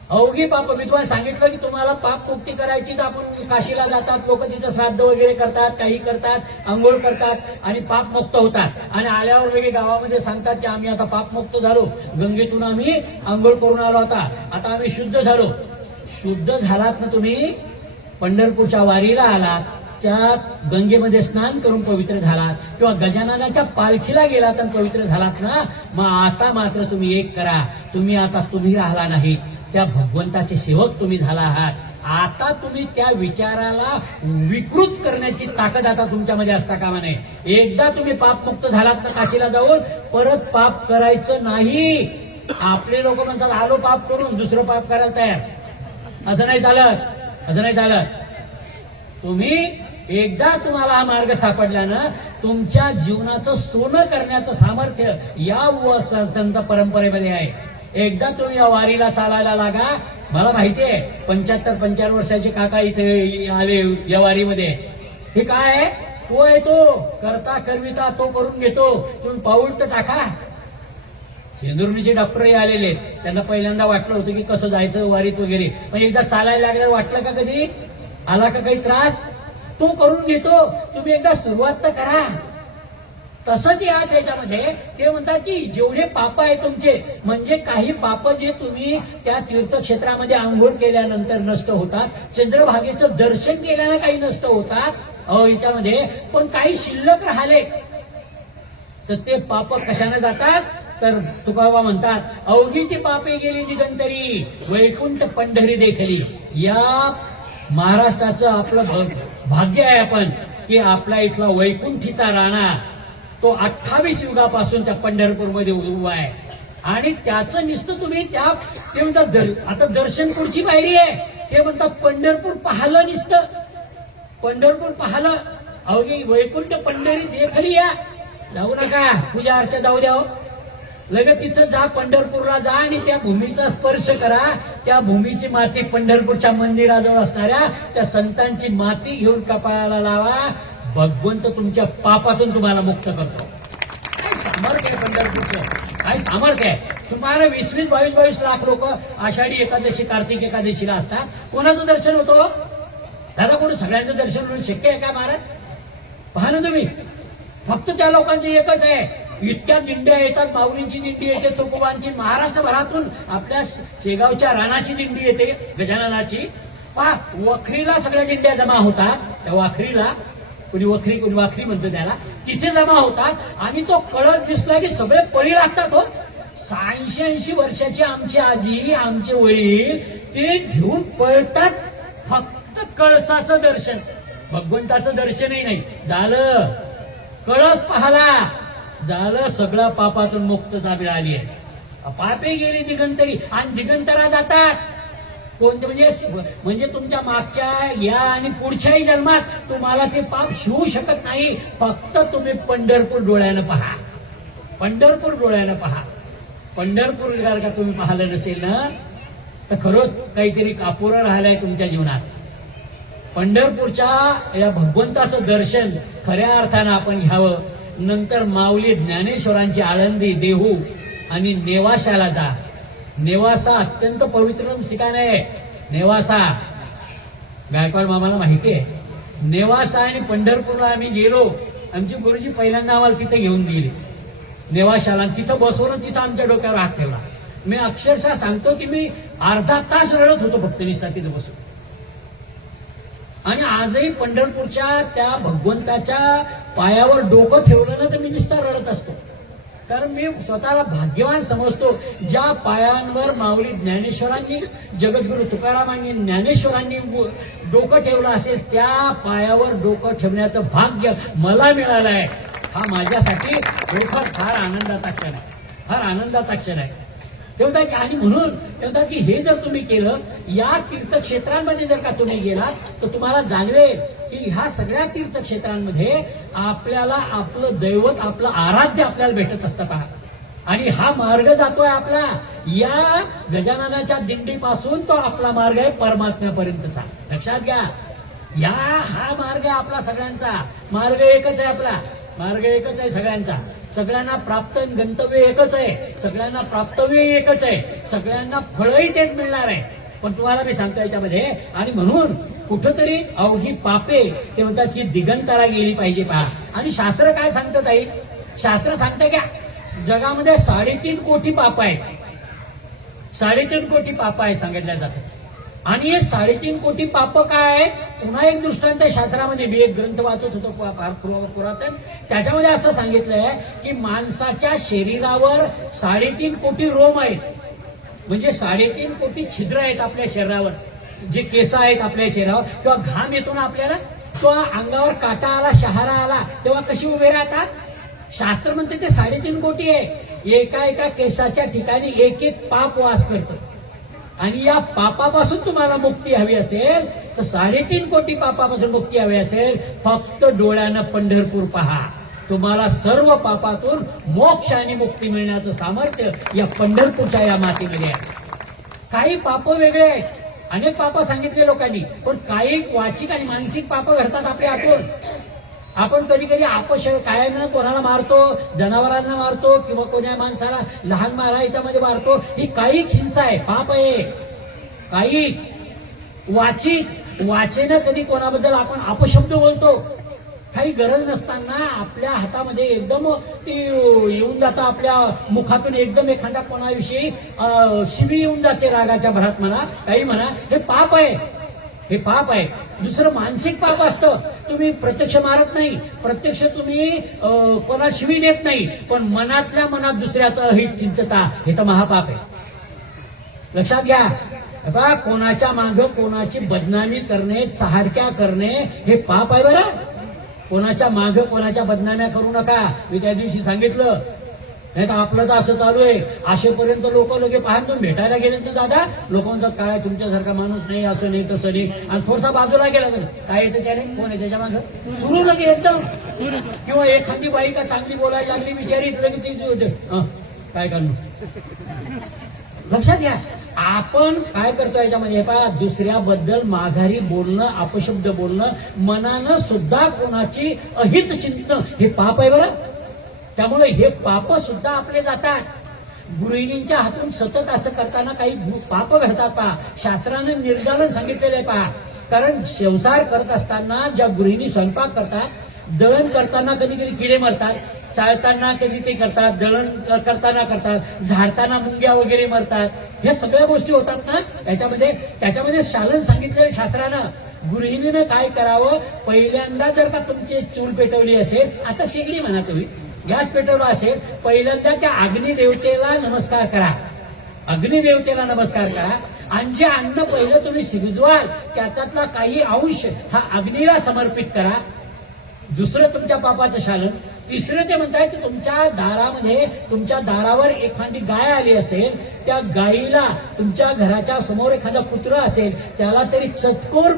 अवघी पाप. मी तुम्हाला सांगितलं की तुम्हाला पाप मुक्ती करायची तर आपण काशीला जातात, लोक तिथं श्राद्ध वगैरे करतात, काही करतात, आंघोळ करतात आणि पाप मुक्त होतात. आणि आल्यावर वेगळे गावामध्ये सांगतात की आम्ही आता पाप मुक्त झालो, गंगेतून आम्ही आंघोळ करून आलो, आता आम्ही शुद्ध झालो. शुद्ध झालात ना तुम्ही, पंढरपूरच्या वारीला आलात, त्या गंगेमध्ये स्नान करून पवित्र झालात, किंवा गजाननाच्या पालखीला गेलात आणि पवित्र झालात ना, मग आता मात्र तुम्ही एक करा, तुम्ही आता तुम्ही राहिला नाही, त्या भगवंताचे सेवक तुम्ही झाला आहात. आता तुम्ही त्या विचाराला विकृत करण्याची ताकद आता तुमच्यामध्ये असता कामा नये. एकदा तुम्ही पापमुक्त झालात ना काशीला जाऊन, परत पाप करायचं नाही. आपले लोक म्हणतात आलो पाप करून दुसरं पाप करायला तयार, असं नाही चालत, असं नाही चालत. तुम्ही एकदा तुम्हाला हा मार्ग सापडला ना, तुमच्या जीवनाचं सोनं करण्याचं सामर्थ्य या संत परंपरेमध्ये आहे. एकदा तुम्ही या वारीला चालायला लागा. मला माहिती आहे 75-55 वर्षाचे काका इथे आले या वारीमध्ये. हे काय आहे, तो आहे तो करता करविता तो करून घेतो, तुम्ही पाऊल तर टाका. शेंदुर्णीचे डॉक्टरही आलेले, त्यांना पहिल्यांदा वाटलं होतं की कसं जायचं वारीत वगैरे, पण एकदा चालायला लागल्यावर वाटलं का कधी, आला का काही त्रास, तो करून घेतो, तुम्ही एकदा सुरुवात तर करा. तसंच याच ह्याच्यामध्ये ते म्हणतात की जेवढे पाप आहे तुमचे, म्हणजे काही पाप जे तुम्ही त्या तीर्थक्षेत्रामध्ये आंघोळ केल्यानंतर नष्ट होतात, चंद्रभागेचं दर्शन केल्यानं काही नष्ट होतात याच्यामध्ये, पण काही शिल्लक राहिले तर ते पाप कशाने जातात, तर तुकोबा म्हणतात, अवघीची पापे गेली दिगंतरी, वैकुंठ पंढरी देखली. या महाराष्ट्राचं आपलं भाग्य आहे आपण की आपला इथला वैकुंठीचा राणा तो 28 युगापासून त्या पंढरपूरमध्ये उभा आहे. आणि त्याचं नुसतं तुम्ही ते म्हणतात आता दर्शन पुढची पायरी आहे, ते म्हणतात पंढरपूर पाहिलं नुसतं, पंढरपूर पाहिलं, अवघी वैकुंठ पंढरी देखली या. जाऊ नका, पूजा अर्चा जाऊ द्या, लगेच तिथं जा, पंढरपूरला जा आणि त्या भूमीचा स्पर्श करा. त्या भूमीची माती पंढरपूरच्या मंदिराजवळ असणाऱ्या त्या संतांची माती घेऊन कपाळाला लावा. भगवंत तुमच्या पापातून तुम्हाला मुक्त करतो. काय सामर्थ्य आहे पंढरपूरचं, काय सामर्थ्य आहे. तुम्हाला 20-22 लाख लोक आषाढी एकादशी कार्तिक एकादशीला असतात. कोणाचं दर्शन होतो दादा? कोण सगळ्यांचं दर्शन होणं शक्य आहे का महाराज? पहा ना तुम्ही, फक्त त्या लोकांचं एकच आहे. इतक्या दिंड्या येतात, माऊलींची दिंडी येते, तुकोबांची, महाराष्ट्रभरातून आपल्या शेगावच्या राणाची दिंडी येते, गजाननाची. पहा, वखरीला सगळ्या दिंड्या जमा होतात. त्या वाखरीला कोणी वखरी कोणी वाखरी म्हणतो त्याला, तिथे जमा होतात आणि तो कळस दिसला की सगळे पळी लागतात. हो, 80 वर्षाची आमची आजी, आमचे वडील ते घेऊन पळतात. फक्त कळसाचं दर्शन, भगवंताचं दर्शनही नाही झालं. कळस पाहला झालं, सगळं पापातून मुक्तता मिळाली आहे. पापे गेली दिगंतरी, आणि दिगंतरा जातात कोणते, म्हणजे तुमच्या मागच्या या आणि पुढच्याही जन्मात तुम्हाला ते पाप शिवू शकत नाही. फक्त तुम्ही पंढरपूर डोळ्यानं पहा, पंढरपूर डोळ्यानं पहा. पंढरपूर जर का तुम्ही पाहिलं नसेल ना, तर खरंच काहीतरी कापुरं राहिलंय तुमच्या जीवनात. पंढरपूरच्या या भगवंताचं दर्शन खऱ्या अर्थानं आपण घ्यावं. नंतर माऊली ज्ञानेश्वरांची आळंदी, देहू आणि नेवाशाला जा. नेवासा अत्यंत पवित्र ठिकाण आहे. नेवासा गायकवाड मामाला माहिती आहे. नेवासा आणि पंढरपूरला आम्ही गेलो, आमचे गुरुजी पहिल्यांदा आम्हाला तिथे घेऊन गेले नेवाशाला. तिथं बसवून तिथं आमच्या डोक्यावर हात ठेवला. मी अक्षरशः सांगतो की मी अर्धा तास रडत होतो फक्त निस्ता तिथं बसून. आणि आजही पंढरपूरच्या त्या भगवंताच्या पायावर डोकं ठेवलं ना तर मी निस्ता रडत असतो. कारण मी स्वतःला भाग्यवान समजतो, ज्या पायांवर माऊली ज्ञानेश्वरांनी, जगद्गुरु तुकारामांनी, ज्ञानेश्वरांनी डोकं ठेवलं असेल, त्या पायावर डोकं ठेवण्याचं भाग्य मला मिळालं आहे. हा माझ्यासाठी खरोखर फार आनंदाचा क्षण आहे, फार आनंदाचा क्षण आहे. तेवढा की, आणि म्हणून तेवढा की हे जर तुम्ही केलं, या तीर्थक्षेत्रांमध्ये जर का तुम्ही गेलात तर तुम्हाला जाणवेल की ह्या सगळ्या तीर्थक्षेत्रांमध्ये आपल्याला आपलं दैवत, आपलं आराध्य आपल्याला भेटत असतं. पहा, आणि हा मार्ग जातोय आपला या गजाननाच्या दिंडीपासून, तो आपला मार्ग आहे परमात्म्यापर्यंतचा. लक्षात घ्या, हा मार्ग आहे आपला सगळ्यांचा. मार्ग एकच आहे आपला, मार्ग एकच आहे सगळ्यांचा. सगळ्यांना प्राप्त गंतव्य एकच आहे, सगळ्यांना प्राप्तव्य एकच आहे, सगळ्यांना फळही तेच मिळणार आहे. पण तुम्हाला मी सांगतो याच्यामध्ये, आणि म्हणून कुठंतरी अवघी पापे ते म्हणतात की दिगंतरा गेली पाहिजे. पहा, आणि शास्त्र काय सांगतात आई? शास्त्र सांगतं की जगामध्ये 3.5 कोटी पाप आहेत. 3.5 कोटी पाप आहेत सांगितल्या जातात. आणि हे 3.5 कोटी पाप काय? पुन्हा एक दृष्टांत आहे शास्त्रामध्ये. मी एक ग्रंथ वाचत होतो फार पुरातन, त्याच्यामध्ये असं सांगितलंय की माणसाच्या शरीरावर 3.5 कोटी रोम आहेत. म्हणजे 3.5 कोटी छिद्र आहेत आपल्या शरीरावर. जे केस आहेत आपल्या शरीरावर, किंवा घाम येतो ना आपल्याला, तो अंगावर काटा आला, शहारा आला, तेव्हा कशी उभे राहतात? शास्त्र म्हणते ते 3.5 कोटी आहे. एका एका केसाच्या ठिकाणी एक एक पाप वास करतं. आणि या पापापासून तुम्हाला मुक्ती हवी असेल तर 3.5 कोटी पापापासून मुक्ती हवी असेल, फक्त डोळ्यानं पंढरपूर पहा. तुम्हाला सर्व पापातून मोक्ष आणि मुक्ती मिळण्याचं सामर्थ्य या पंढरपूरच्या या मातीमध्ये आहे. काही पाप वेगळे आहेत, अनेक पाप सांगितले लोकांनी, पण काही वाचिक आणि मानसिक पाप घडतात आपल्या हातून. आपण कधी कधी अपशय काय ना कोणाला मारतो, जनावरांना मारतो, किंवा कोण्या माणसाला लहान याच्यामध्ये मारतो. ही काही हिंसा आहे, पाप आहे. काही वाचिक वाचेनं कधी कोणाबद्दल आपण अपशब्द बोलतो, काही गरज नसताना आपल्या हातामध्ये एकदम ती येऊन जातं, आपल्या मुखातून एकदम एखाद्या कोणाविषयी शिवी येऊन जाते रागाच्या भरात म्हणा, काही म्हणा, हे पाप आहे, हे पाप आहे. दुसरं मानसिक पाप असतं, तुम्ही प्रत्यक्ष मारत नाही, प्रत्यक्ष तुम्ही कोणा शिवी देत नाही, पण मनातल्या मनात दुसऱ्याचं अहित चिंतता, हे तर महापाप आहे. लक्षात घ्या. आता कोणाच्या मागं कोणाची बदनामी करणे, चहाडक्या करणे, हे पाप आहे बरं. कोणाच्या मागं कोणाच्या बदनाम्या करू नका. मी त्या दिवशी सांगितलं, नाही तर आपलं तर असं चालू आहे, असेपर्यंत लोक लगे पाहत भेटायला गेले तर दादा लोक म्हणतात काय तुमच्यासारखा माणूस नाही, असं नाही तसं नाही, आणि थोडसा बाजूला गेला तर काय येतं त्याने, कोण आहे त्याच्या मागं, सुरू लगे एकदम. किंवा एखादी बाई का चांगली बोलायला लागली विचारी लगे ती होते, काय करणार. लक्षात घ्या. आपण काय करतो याच्यामध्ये, पहा, दुसऱ्याबद्दल माघारी बोलणं, अपशब्द बोलणं, मनानं सुद्धा कोणाची अहित चिंतन, हे पाप आहे बरं. त्यामुळे हे पाप सुद्धा आपले जातात. गृहिणींच्या हातून सतत असं करताना काही पाप घडतात पहा. शास्त्रानं निर्दालन सांगितलेलं आहे पहा. कारण संसार करत असताना ज्या गृहिणी स्वयंपाक करतात, दळण करताना कधी कधी किडे मरतात, चाळताना कधी ते करतात, दळण करताना करतात, झाडताना मुंग्या वगैरे मरतात, ह्या सगळ्या गोष्टी होतात ना त्याच्यामध्ये शालन सांगितलेलं शास्त्रानं. गृहिणीनं काय करावं, पहिल्यांदा जर का तुमची चूल पेटवली असेल, आता शेगडी म्हणा तुम्ही, गॅस पेटवला असेल, पहिल्यांदा त्या अग्निदेवतेला नमस्कार करा, अग्निदेवतेला नमस्कार करा, आणि जे अन्न पहिलं तुम्ही शिजवाल त्याच्यातला काही अंश हा अग्नीला समर्पित करा. दुसरं तुमच्या पापाचं शालन. तिसरं ते म्हणताय की तुमच्या दारामध्ये, तुमच्या दारावर एखादी गाय आली असेल, त्या गायीला, तुमच्या घराच्या समोर एखादा कुत्रा असेल, त्याला तरी चतकोर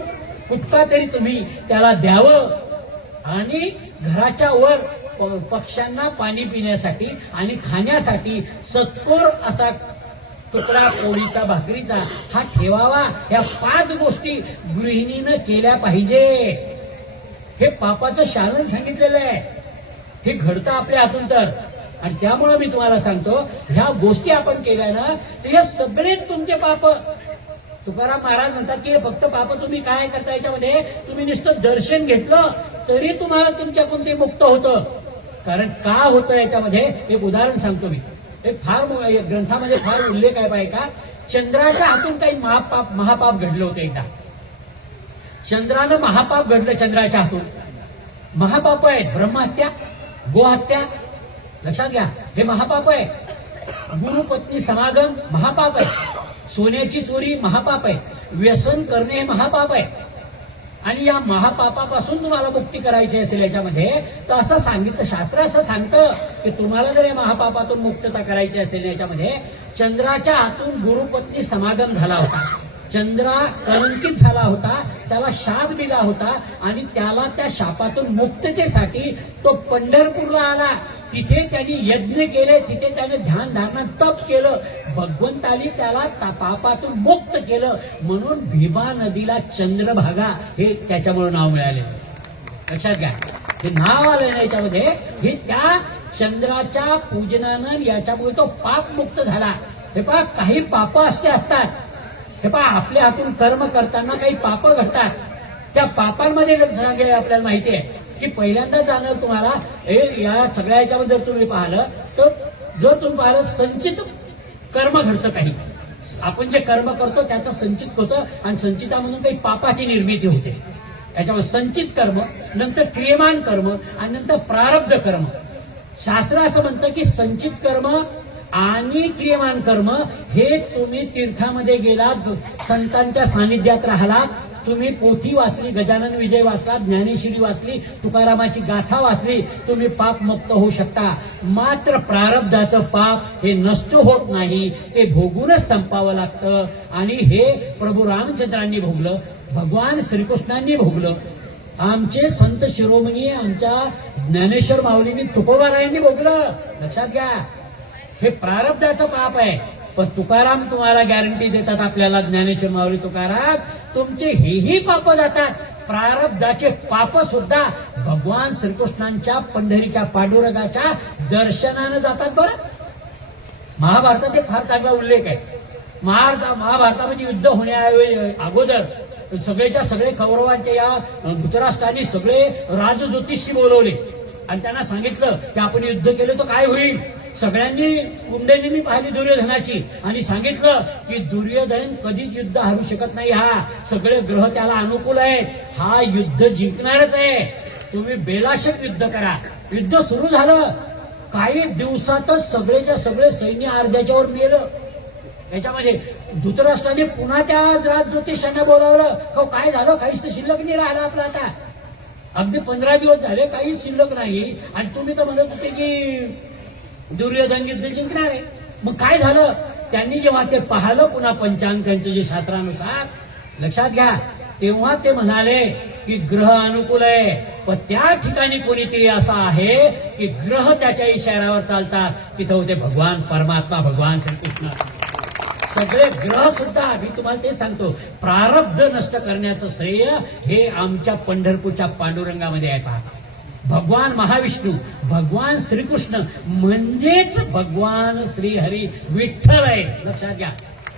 कुटका तरी तुम्ही त्याला द्यावं, आणि घराच्या वर पक्ष्यांना पाणी पिण्यासाठी आणि खाण्यासाठी सत्कोर असा तुकडा पोळीचा, भाकरीचा हा ठेवावा. या 5 गोष्टी गृहिणीनं केल्या पाहिजे. हे पापाचं शालन सांगितलेलं आहे. हे घडतं आपल्या हातून तर. आणि त्यामुळे मी तुम्हाला सांगतो, ह्या गोष्टी आपण केल्या ना, तर हे सगळेच तुमचे पाप. तुकाराम महाराज म्हणतात की फक्त पाप तुम्ही काय करता याच्यामध्ये, तुम्ही नुसतं दर्शन घेतलं तरी तुम्हाला तुमच्याकडून ते मुक्त होतं. कारण का होतं याच्यामध्ये, एक उदाहरण सांगतो मी. एक फार ग्रंथामध्ये फार उल्लेख आहे का, चंद्राच्या हातून काही महापाप घडलं होतं एकदा. चंद्रानं महापाप घडलं चंद्राच्या हातून. महापाप आहे ब्रह्महत्या, गोहत्या, लक्षात घ्या, हे महापाप आहे. गुरुपत्नी समागम महापाप आहे. सोन्याची चोरी महापाप आहे. व्यसन करणे हे महापाप आहे. आणि या महापापापासून तुम्हाला मुक्ती करायची असेल याच्यामध्ये, तर असं सांगितलं, शास्त्र असं सांगतं की तुम्हाला जर या महापापातून मुक्तता करायची असेल याच्यामध्ये, चंद्राच्या हातून गुरुपत्नी समागम झाला होता, चंद्रा कलंकित झाला होता, त्याला शाप दिला होता, आणि त्याला त्या शापातून मुक्ततेसाठी तो पंढरपूरला आला. तिथे त्यांनी यज्ञ केले, तिथे त्याने ध्यान धारणा तप केलं, भगवंतानी त्याला पापातून मुक्त केलं. म्हणून भीमा नदीला चंद्रभागा हे त्याच्यामुळे नाव मिळाले. लक्षात घ्या, हे नाव आलं ना याच्यामध्ये, हे त्या चंद्राच्या पूजनानं याच्यामुळे तो पाप मुक्त झाला. हे पहा, काही पाप असे असतात, हे पहा, आपल्या हातून कर्म करताना काही पाप घडतात. त्या पापांमध्ये आपल्याला माहिती आहे की पहिल्यांदा जाणं तुम्हाला, या सगळ्या याच्यामध्ये जर तुम्ही पाहिलं तर, जर तुम्ही पाहिलं संचित कर्म घडतं. काही आपण जे कर्म करतो त्याचं संचित होतं, आणि संचितामधून काही पापाची निर्मिती होते. याच्यामध्ये संचित कर्म, नंतर क्रियमान कर्म, आणि नंतर प्रारब्ध कर्म. शास्त्र असं म्हणतं की संचित कर्म आणि क्रियमान कर्म हे तुम्ही तीर्थामध्ये गेलात, संतांच्या सानिध्यात राहिलात, तुम्ही पोथी वाचली, गजानन विजय वाचला, ज्ञानेश्वरी वाचली, तुकारामाची गाथा वाचली, तुम्ही पाप मुक्त होऊ शकता. मात्र प्रारब्धाचं पाप हे नष्ट होत नाही, ते भोगूनच संपावं लागतं. आणि हे प्रभू रामचंद्रांनी भोगलं, भगवान श्रीकृष्णांनी भोगलं, आमचे संत शिरोमणी, आमच्या ज्ञानेश्वर माऊलींनी, तुकोबारायांनी भोगलं. लक्षात घ्या, हे प्रारब्धाचं पाप आहे. पण तुकाराम तुम्हाला गॅरंटी देतात आपल्याला, ज्ञानेश्वर माऊली तुकाराम, तुमचे हेही पाप जातात. प्रारब्धाचे पाप सुद्धा भगवान श्रीकृष्णांच्या पंढरीच्या पांडुरंगाच्या दर्शनानं जातात. बरं, महाभारतात एक फार चांगला उल्लेख आहे. महाभारतामध्ये युद्ध होण्या अगोदर सगळेच्या सगळे कौरवांच्या या धृतराष्ट्राने सगळे राजज्योतिषी बोलवले आणि त्यांना सांगितलं की आपण युद्ध केलं तर काय होईल. सगळ्यांनी कुंडलिनी पाहिली दुर्योधनाची आणि सांगितलं की दुर्योधन कधीच युद्ध हरू शकत नाही. हा सगळे ग्रह त्याला अनुकूल आहेत. हा युद्ध जिंकणारच आहे. तुम्ही बेलाशक युद्ध करा. युद्ध सुरू झालं. काही दिवसातच सगळेच्या सगळे सैन्य अर्ध्याच्यावर मेलं. याच्यामध्ये धृतराष्ट्राने पुन्हा त्या राजज्योतिषांना बोलावलं. काय झालं. काहीच तर शिल्लक नाही राहिलं आपलं. आता अगदी 15 दिवस झाले काहीच शिल्लक नाही आणि तुम्ही तर म्हणत होते की दुर्योधन युद्ध जिंकणार आहे. मग काय झालं. त्यांनी जेव्हा ते पाहिलं पुन्हा पंचांगांचं जे शास्त्रानुसार लक्षात घ्या, तेव्हा ते म्हणाले की ग्रह अनुकूल आहे. पण त्या ठिकाणी कोणीतरी असा आहे की ग्रह त्याच्या इशाऱ्यावर चालतात. तिथं होते भगवान परमात्मा, भगवान श्रीकृष्ण. सगळे ग्रह सुद्धा मी तुम्हाला ते सांगतो, प्रारब्ध नष्ट करण्याचं श्रेय हे आमच्या पंढरपूरच्या पांडुरंगामध्ये आहे. पहा, भगवान महाविष्णू, भगवान श्रीकृष्ण म्हणजेच भगवान श्रीहरी विठ्ठल आहे. लक्षात घ्या.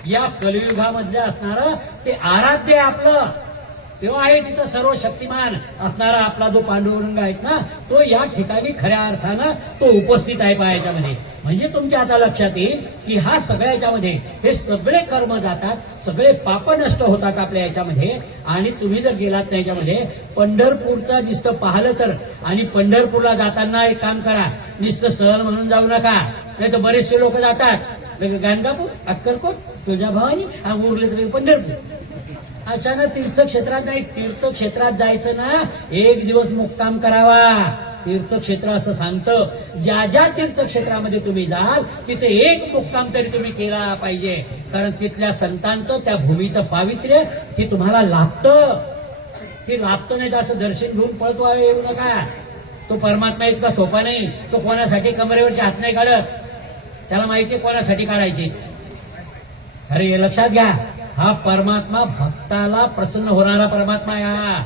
या कलियुगामधलं असणारं ते आराध्य आहे आपलं. तेव्हा आहे तिथं सर्व शक्तिमान असणारा आपला जो पांडुरंग आहेत ना, तो या ठिकाणी खऱ्या अर्थानं तो उपस्थित आहे. पायाच्यामध्ये म्हणजे तुमच्या आता लक्षात येईल की हा सगळ्या याच्यामध्ये हे सगळे कर्म जातात, सगळे पाप नष्ट होतात आपल्या याच्यामध्ये. आणि तुम्ही जर गेलात ना याच्यामध्ये पंढरपूरचं नुसतं पाहिलं तर, आणि पंढरपूरला जाताना एक काम करा, नुसतं सहल म्हणून जाऊ नका. नाही तर बरेचसे लोक जातात गाणगापूर, अक्कलकोट, तुळजाभवानी आणि उरले तर पंढरपूर. अचानक तीर्थक्षेत्रात नाही. तीर्थक्षेत्रात जायचं ना, एक दिवस मुक्काम करावा. तीर्थक्षेत्र असं सांगतं, ज्या ज्या तीर्थक्षेत्रामध्ये तुम्ही जाल तिथे एक मुक्काम तरी तुम्ही केला पाहिजे. कारण तिथल्या संतांचं, त्या भूमीचं पावित्र्य ते तुम्हाला लाभतं. ते लाभतं नाही तर असं दर्शन घेऊन पळतो येऊ नका. तो परमात्मा इतका सोपा नाही. तो कोणासाठी कमरेवरचे हात नाही काढत. त्याला माहितीये कोणासाठी काढायचे. अरे हे लक्षात घ्या, हा परमात्मा भक्ताला प्रसन्न होणारा परमात्मा आहे. हा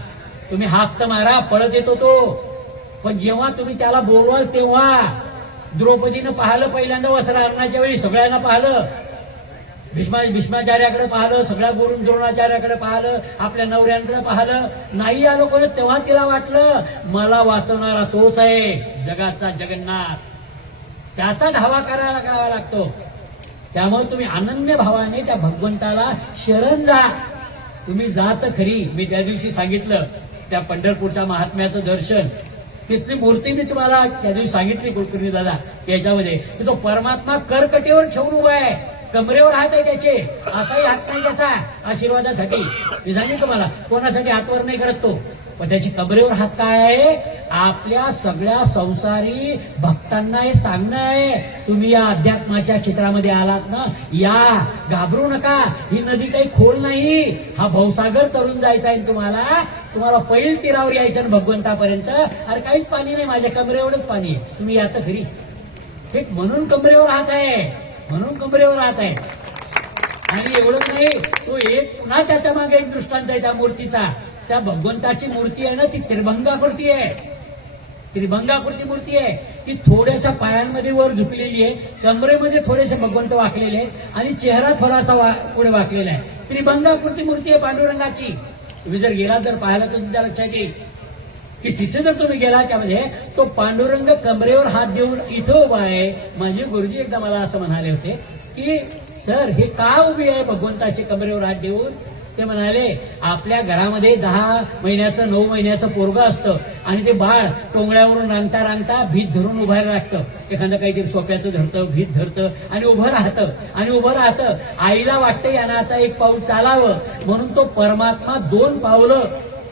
तुम्ही हात तर मारा, पळत येतो तो. पण जेव्हा तुम्ही त्याला बोलवाल तेव्हा द्रौपदीनं पाहिलं पहिल्यांदा वस्त्रहरणाच्या वेळी, सगळ्यांना पाहिलं. भीष्माचार्याकडे पाहिलं, सगळ्या गुरु द्रोणाचार्याकडे पाहिलं, आपल्या नवऱ्यांकडे पाहिलं. नाही आलो कोण, तेव्हा तिला वाटलं मला वाचवणारा तोच आहे, जगाचा जगन्नाथ. त्याचा धावा करावा लागतो. त्यामुळे तुम्ही अनन्य भावाने त्या भगवंताला शरण जा. तुम्ही जात खरी. मी त्या दिवशी सांगितलं त्या पंढरपूरच्या महात्म्याचं दर्शन, तिथली मूर्ती मी तुम्हाला त्या दिवशी सांगितली कुलकर्णी दादा याच्यामध्ये, की तो परमात्मा करकटेवर ठेवून उभा आहे. कमरेवर हात आहे त्याचे, असाही हात नाही त्याचा आशीर्वादासाठी. मी सांगितलं तुम्हाला, कोणासाठी हातवर नाही करत तो, पण त्याची कमरेवर हात काय आहे. आपल्या सगळ्या संसारी भक्तांना हे सांगणं आहे, तुम्ही या अध्यात्माच्या क्षेत्रामध्ये आलात ना, या घाबरू नका. ही नदी काही खोल नाही. हा भवसागर तरुण जायचा आहे तुम्हाला पैल तीरावर यायचं भगवंतापर्यंत. अरे काहीच पाणी नाही, माझ्या कमरेवरच पाणी आहे. तुम्ही यात खरी. हे म्हणून कमरेवर हात आहे, म्हणून कमरेवर हात आहे. आणि एवढंच नाही, तो एक पुन्हा त्याच्या मागे एक दृष्टांत आहे त्या मूर्तीचा. त्या भगवंताची मूर्ती आहे ना, ती त्रिभंगाकृती आहे. त्रिभंगाकृती मूर्ती आहे. ती थोड्याशा पायांमध्ये वर झुकलेली आहे, कमरेमध्ये थोडेसे भगवंत वाकलेले आहेत आणि चेहरा थोडासा पुढे वाकलेला आहे. त्रिभंगाकृती मूर्ती आहे पांडुरंगाची. तुम्ही जर गेला जर पाहिला तर तुमच्या लक्षात येईल की तिथे जर तुम्ही गेला त्यामध्ये तो पांडुरंग कमरेवर हात देऊन इथं उभा आहे. माझे गुरुजी एकदा मला असं म्हणाले होते की सर हे का उभी आहे भगवंताची कमरेवर हात देऊन. ते म्हणाले आपल्या घरामध्ये 10 महिन्याचं 9 महिन्याचं पोरगं असतं आणि ते बाळ टोंगळ्यावरून रांगता रांगता भीत धरून उभं राहतं. एखादं काहीतरी सोप्याचं धरतं, भीत धरतं आणि उभं राहतं. आईला वाटतं यानं आता एक पाऊल चालावं, म्हणून तो परमात्मा 2 पावलं,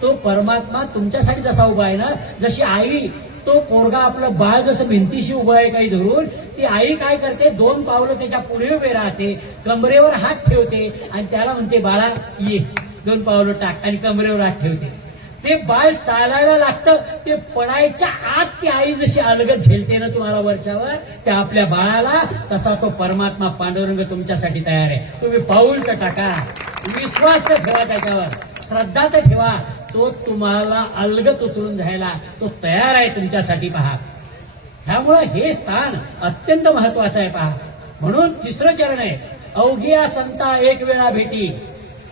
तो परमात्मा तुमच्यासाठी जसा उभा आहे ना, जशी आई तो पोरगा आपलं बाळ जसं भिंतीशी उभं आहे काही धरून, ती आई काय करते 2 पावलं त्याच्या पुढे उभे राहते, कमरेवर हात ठेवते आणि त्याला म्हणते बाळा ये 2 पावलं टाक, आणि कमरेवर हात ठेवते. ते बाळ चालायला लागतं. ते पडायच्या आत ती आई जशी अलगद झेलते ना तुम्हाला वरच्यावर, त्या आपल्या बाळाला, तसा तो परमात्मा पांडुरंग तुमच्यासाठी तयार आहे. तुम्ही पाऊल तर टाका, विश्वास तर ठेवा त्याच्यावर, श्रद्धा तर ठेवा. तो तुम्हाला अलगत उचलून जायला तो तयार आहे तुमच्यासाठी. पहा, त्यामुळे हे स्थान अत्यंत महत्वाचं आहे. पहा, म्हणून 3रं चरण आहे, अवघिया संता एक वेळा भेटी.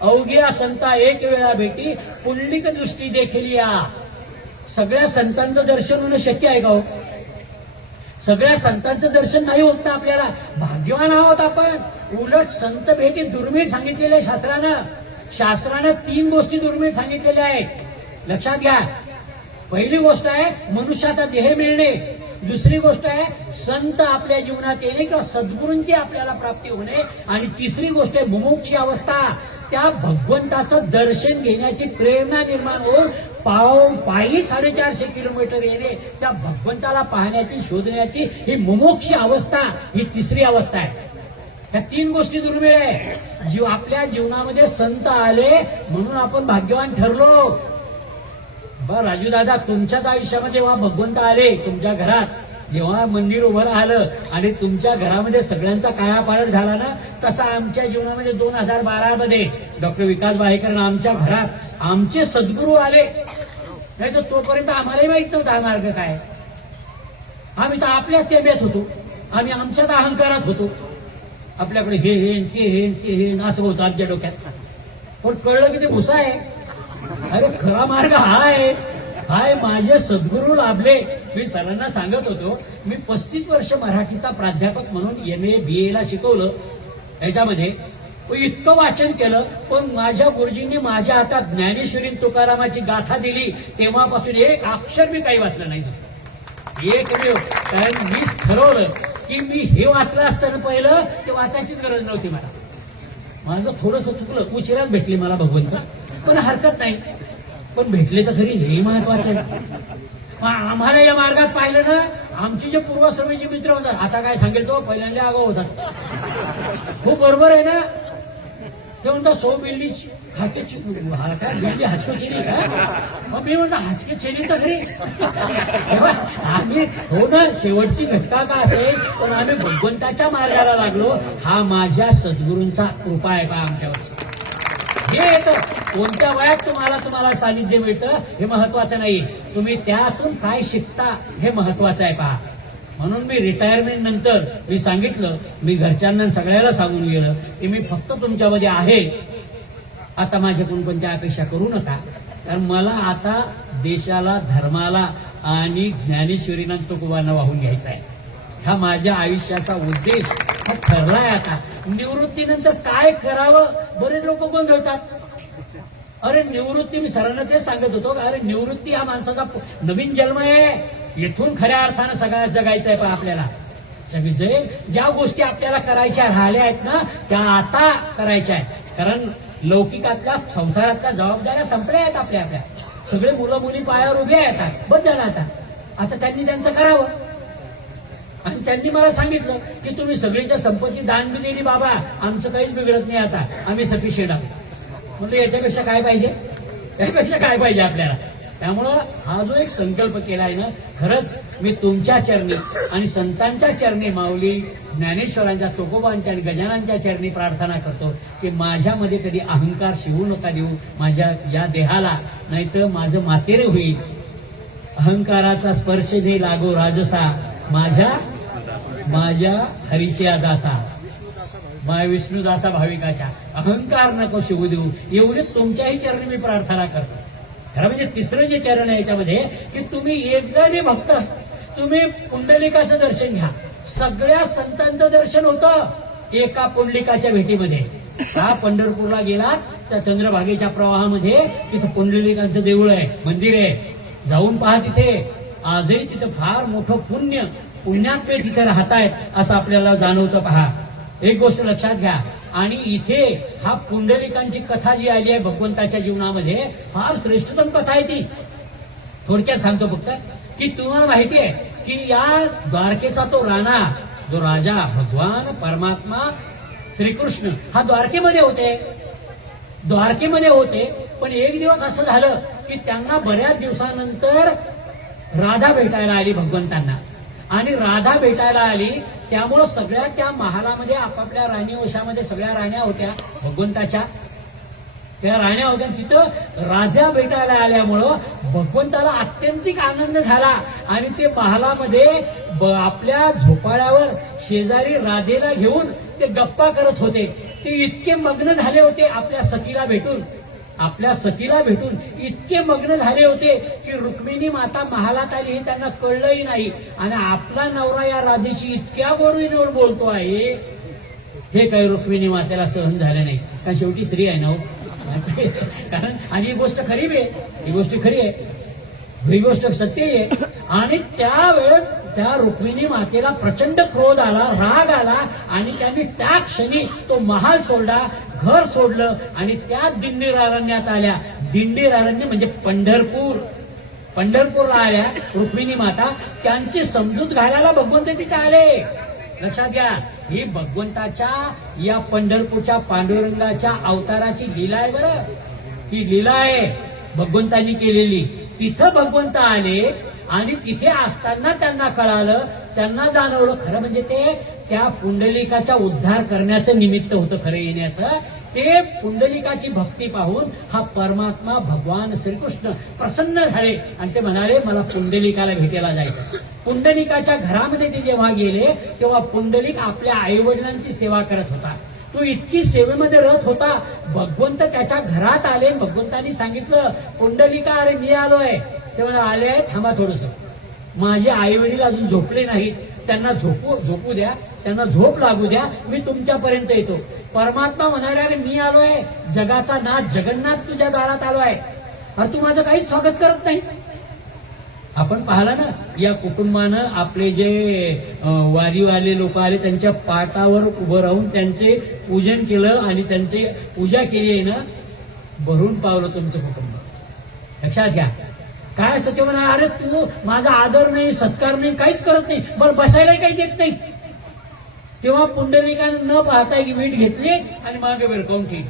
अवघ्या संता एक वेळा भेटी, पुंडलिक दृष्टी देखील या. सगळ्या संतांचं दर्शन होणं शक्य आहे का हो? सगळ्या संतांचं दर्शन नाही होत ना आपल्याला. भाग्यवान आहोत आपण. उलट संत भेटी दुर्मिळ सांगितलेल्या आहे शास्त्रानं. शास्त्रानं 3 गोष्टी दुर्मिळ सांगितलेल्या आहेत, लक्षात घ्या. पहिली गोष्ट आहे मनुष्याचा देह मिळणे. दुसरी गोष्ट आहे संत आपल्या जीवनात येणे किंवा सद्गुरूंची आपल्याला प्राप्ती होणे. आणि तिसरी गोष्ट आहे मुमुक्षी अवस्था. त्या भगवंताचं दर्शन घेण्याची प्रेरणा निर्माण होऊन पायी 450 किलोमीटर येणे, त्या भगवंताला पाहण्याची शोधण्याची ही मुमुक्षी अवस्था, ही तिसरी अवस्था आहे. त्या 3 गोष्टी दुर्मिळ आहे. आपल्या जीवनामध्ये संत आले म्हणून आपण भाग्यवान ठरलो. बरं राजू दादा, तुमच्याच आयुष्यामध्ये जेव्हा भगवंत आले तुमच्या घरात, जेव्हा मंदिर उभं राहिलं आणि तुमच्या घरामध्ये सगळ्यांचा कायापालट झाला ना, तसा आमच्या जीवनामध्ये 2012 मध्ये डॉक्टर विकास बाहेकर आमच्या घरात आमचे सद्गुरू आले. नाही तर तोपर्यंत आम्हालाही माहित नव्हता हा मार्ग काय. आम्ही तर आपल्याच तेब्यात होतो, आम्ही आमच्याच अहंकारात होतो. आपल्याकडे हे हे ते हे ते हे असं होतं आमच्या डोक्यात. पण कळलं की ते भुसा आहे. अरे खरा मार्ग हाय. माझे सद्गुरू लाभले. मी सरांना सांगत होतो, मी 35 वर्ष मराठीचा प्राध्यापक म्हणून MA BA ला शिकवलं. याच्यामध्ये इतकं वाचन केलं, पण माझ्या गुरुजींनी माझ्या हातात ज्ञानेश्वरी तुकारामाची गाथा दिली, तेव्हापासून एक अक्षर मी काही वाचलं नाही. एकमेव. कारण मीच ठरवलं की मी हे वाचलं असताना पहिलं ते वाचायचीच गरज नव्हती मला. माझं थोडंसं चुकलं, उशिराच भेटले मला भगवंत, पण हरकत नाही. पण भेटले तर खरी, हे महत्वाचं आहे. आम्हाला या मार्गात पाहिलं ना, आमचे जे पूर्वसर्वेचे मित्र होतात, आता काय सांगेल तो, पहिल्यांदा आगाऊ होतात. खूप बरोबर आहे ना. ते म्हणतात 100 बिल्ली खाते काय बिल्ली हसको चेली का. मग मी म्हणतो हसके चेली तर खरी. आम्ही हो ना, शेवटची घटका का असेल, पण आम्ही भगवंताच्या मार्गाला लागलो. हा माझ्या सद्गुरूंचा कृपा आहे का आमच्यावर. हे येतं कोणत्या वयात तुम्हाला सानिध्य मिळतं हे महत्वाचं नाही, तुम्ही त्यातून काय शिकता हे महत्वाचं आहे पहा. म्हणून मी रिटायरमेंट नंतर मी सांगितलं, मी घरच्यांना सगळ्याला सांगून गेलं की मी फक्त तुमच्यामध्ये आहे. आता माझ्याकडून कोणत्या अपेक्षा करू नका, कारण मला आता देशाला, धर्माला आणि ज्ञानेश्वरीना तुकोबांना वाहून घ्यायचा आहे. हा माझ्या आयुष्याचा उद्देश हा ठरलाय. आता निवृत्तीनंतर काय करावं, बरेच लोक बंद होतात. अरे निवृत्ती, मी सरांना तेच सांगत होतो, अरे निवृत्ती हा माणसाचा नवीन जन्म आहे. येथून खऱ्या अर्थानं सगळ्यात जगायचं आहे. पण आपल्याला सगळे ज्या गोष्टी आपल्याला करायच्या राहिल्या आहेत ना, त्या आता करायच्या आहेत. कारण लौकिकातल्या, संसारातल्या जबाबदाऱ्या संपल्या आहेत आपल्या. सगळे मुलं मुली पायावर उभे आहेत. बस झालं आता त्यांनी त्यांचं करावं. आणि त्यांनी मला सांगितलं की तुम्ही सगळीच्या संपत्ती दान बी दिली बाबा, आमचं काहीच बिघडत नाही, आता आम्ही सफिशियंट आहोत. म्हणजे याच्यापेक्षा काय पाहिजे आपल्याला. त्यामुळं हा जो एक संकल्प केलाय ना, खरंच मी तुमच्या चरणी आणि संतांच्या चरणी, माऊली ज्ञानेश्वरांच्या, तुकोबांच्या आणि गजाननच्या चरणी प्रार्थना करतो की माझ्यामध्ये कधी अहंकार शिवू नका देऊ माझ्या या देहाला, नाहीतर माझं मातेरे होईल. अहंकाराचा स्पर्श दे लागो राजसा, माझ्या हरीच्या दासा, माय विष्णुदासा भाविकाच्या. अहंकार नको शिवू देऊ, एवढी तुमच्याही चरणी मी प्रार्थना करतो. खरं म्हणजे तिसरं जे चरण आहे याच्यामध्ये की तुम्ही एकदा जे भक्त, तुम्ही पुंडलिकाचं दर्शन घ्या. सगळ्या संतांचं दर्शन होतं एका पुंडलिकाच्या भेटीमध्ये. हा पंढरपूरला गेला त्या चंद्रभागेच्या प्रवाहामध्ये, तिथं पुंडलिकांचं देऊळ आहे, मंदिर आहे. जाऊन पहा तिथे. आजही तिथं फार मोठं पुण्यात्मे तिथे राहतायत असं आपल्याला जाणवतं. पहा, एक गोष्ट लक्षात घ्या. आणि इथे हा पुंडलिकांची कथा जी आली आहे भगवंताच्या जीवनामध्ये, फार श्रेष्ठतम कथा आहे ती. थोडक्यात सांगतो फक्त की तुम्हाला माहिती आहे की या द्वारकेचा तो राणा, जो राजा, भगवान परमात्मा श्रीकृष्ण हा द्वारकेमध्ये होते. पण एक दिवस असं झालं की त्यांना बऱ्याच दिवसानंतर राधा भेटायला आली भगवंतांना. आणि राधा भेटायला आली त्यामुळं सगळ्या त्या महालामध्ये आपापल्या राणीवशामध्ये सगळ्या राण्या होत्या भगवंताच्या, त्या राण्या होत्या. तिथं राजा भेटायला आल्यामुळं भगवंताला अत्यंतिक आनंद झाला. आणि ते महालामध्ये आपल्या झोपाळ्यावर शेजारी राधेला घेऊन ते गप्पा करत होते. ते इतके मग्न झाले होते आपल्या सखीला भेटून, आपल्या सखीला भेटून इतके मग्न झाले होते की रुक्मिणी माता महालात आली हे त्यांना कळलंही नाही. आणि आपला नवरा या राधेशी इतक्या गोडीने बोलतो आहे हे काही रुक्मिणी मातेला सहन झालं नाही. कारण शेवटी स्त्री आहे ना हो. कारण आणि ही गोष्ट खरी आहे, ही गोष्ट खरी आहे, ही गोष्ट सत्य आहे. आणि त्यावेळेस त्या रुक्मिणी मातेला प्रचंड क्रोध आला, राग आला आणि त्यांनी त्या क्षणी तो महाल सोडला, घर सोडलं आणि त्या दिंडीर अरण्यात आल्या. दिंडीर अरण्य म्हणजे पंढरपूर, पंढरपूरला आल्या रुक्मिणी माता. त्यांची समजूत घालायला भगवंत तिथे आले. लक्षात घ्या, ही भगवंताच्या या पंढरपूरच्या पांडुरंगाच्या अवताराची लीला आहे. बरं, ही लीला आहे भगवंतांनी केलेली. तिथं भगवंत आले आणि तिथे असताना त्यांना कळालं, त्यांना जाणवलं खरं म्हणजे ते त्या पुंडलिकाचा उद्धार करण्याचं निमित्त होतं खरं येण्याचं. ते पुंडलिकाची भक्ती पाहून हा परमात्मा भगवान श्रीकृष्ण प्रसन्न झाले आणि ते म्हणाले मला पुंडलिकाला भेटायला जायचं. पुंडलिकाच्या घरामध्ये ते जेव्हा गेले तेव्हा पुंडलिक आपल्या आईवडिलांची सेवा करत होता. तो इतकी सेवेमध्ये रत होता. भगवंत त्याच्या घरात आले. भगवंतांनी सांगितलं पुंडलिका अरे मी आलोय. ते म्हणा आले थांबा थोडस, माझे आई वडील अजून झोपले नाहीत, त्यांना झोपू द्या, त्यांना झोप लागू द्या, मी तुमच्यापर्यंत येतो. परमात्मा म्हणाले अरे मी आलोय, जगाचा नाथ जगन्नाथ तुझ्या दारात आलोय, अरे तू माझं काहीच स्वागत करत नाही. आपण पाहिलं ना या कुटुंबानं आपले जे वारीवाले लोक आले त्यांच्या पाटावर उभं राहून त्यांचे पूजन केलं आणि त्यांची पूजा केली आहे ना, भरून पावलं तुमचं कुटुंब. लक्षात घ्या काय असतं ते म्हणा अरे तू माझा आदर नाही, सत्कार नाही, काहीच करत नाही, बरं बसायलाही काही देत नाही. तेव्हा पुंडलिकानं न पाहता एक वीट घेतली आणि मागे भिरकावून ठेवली.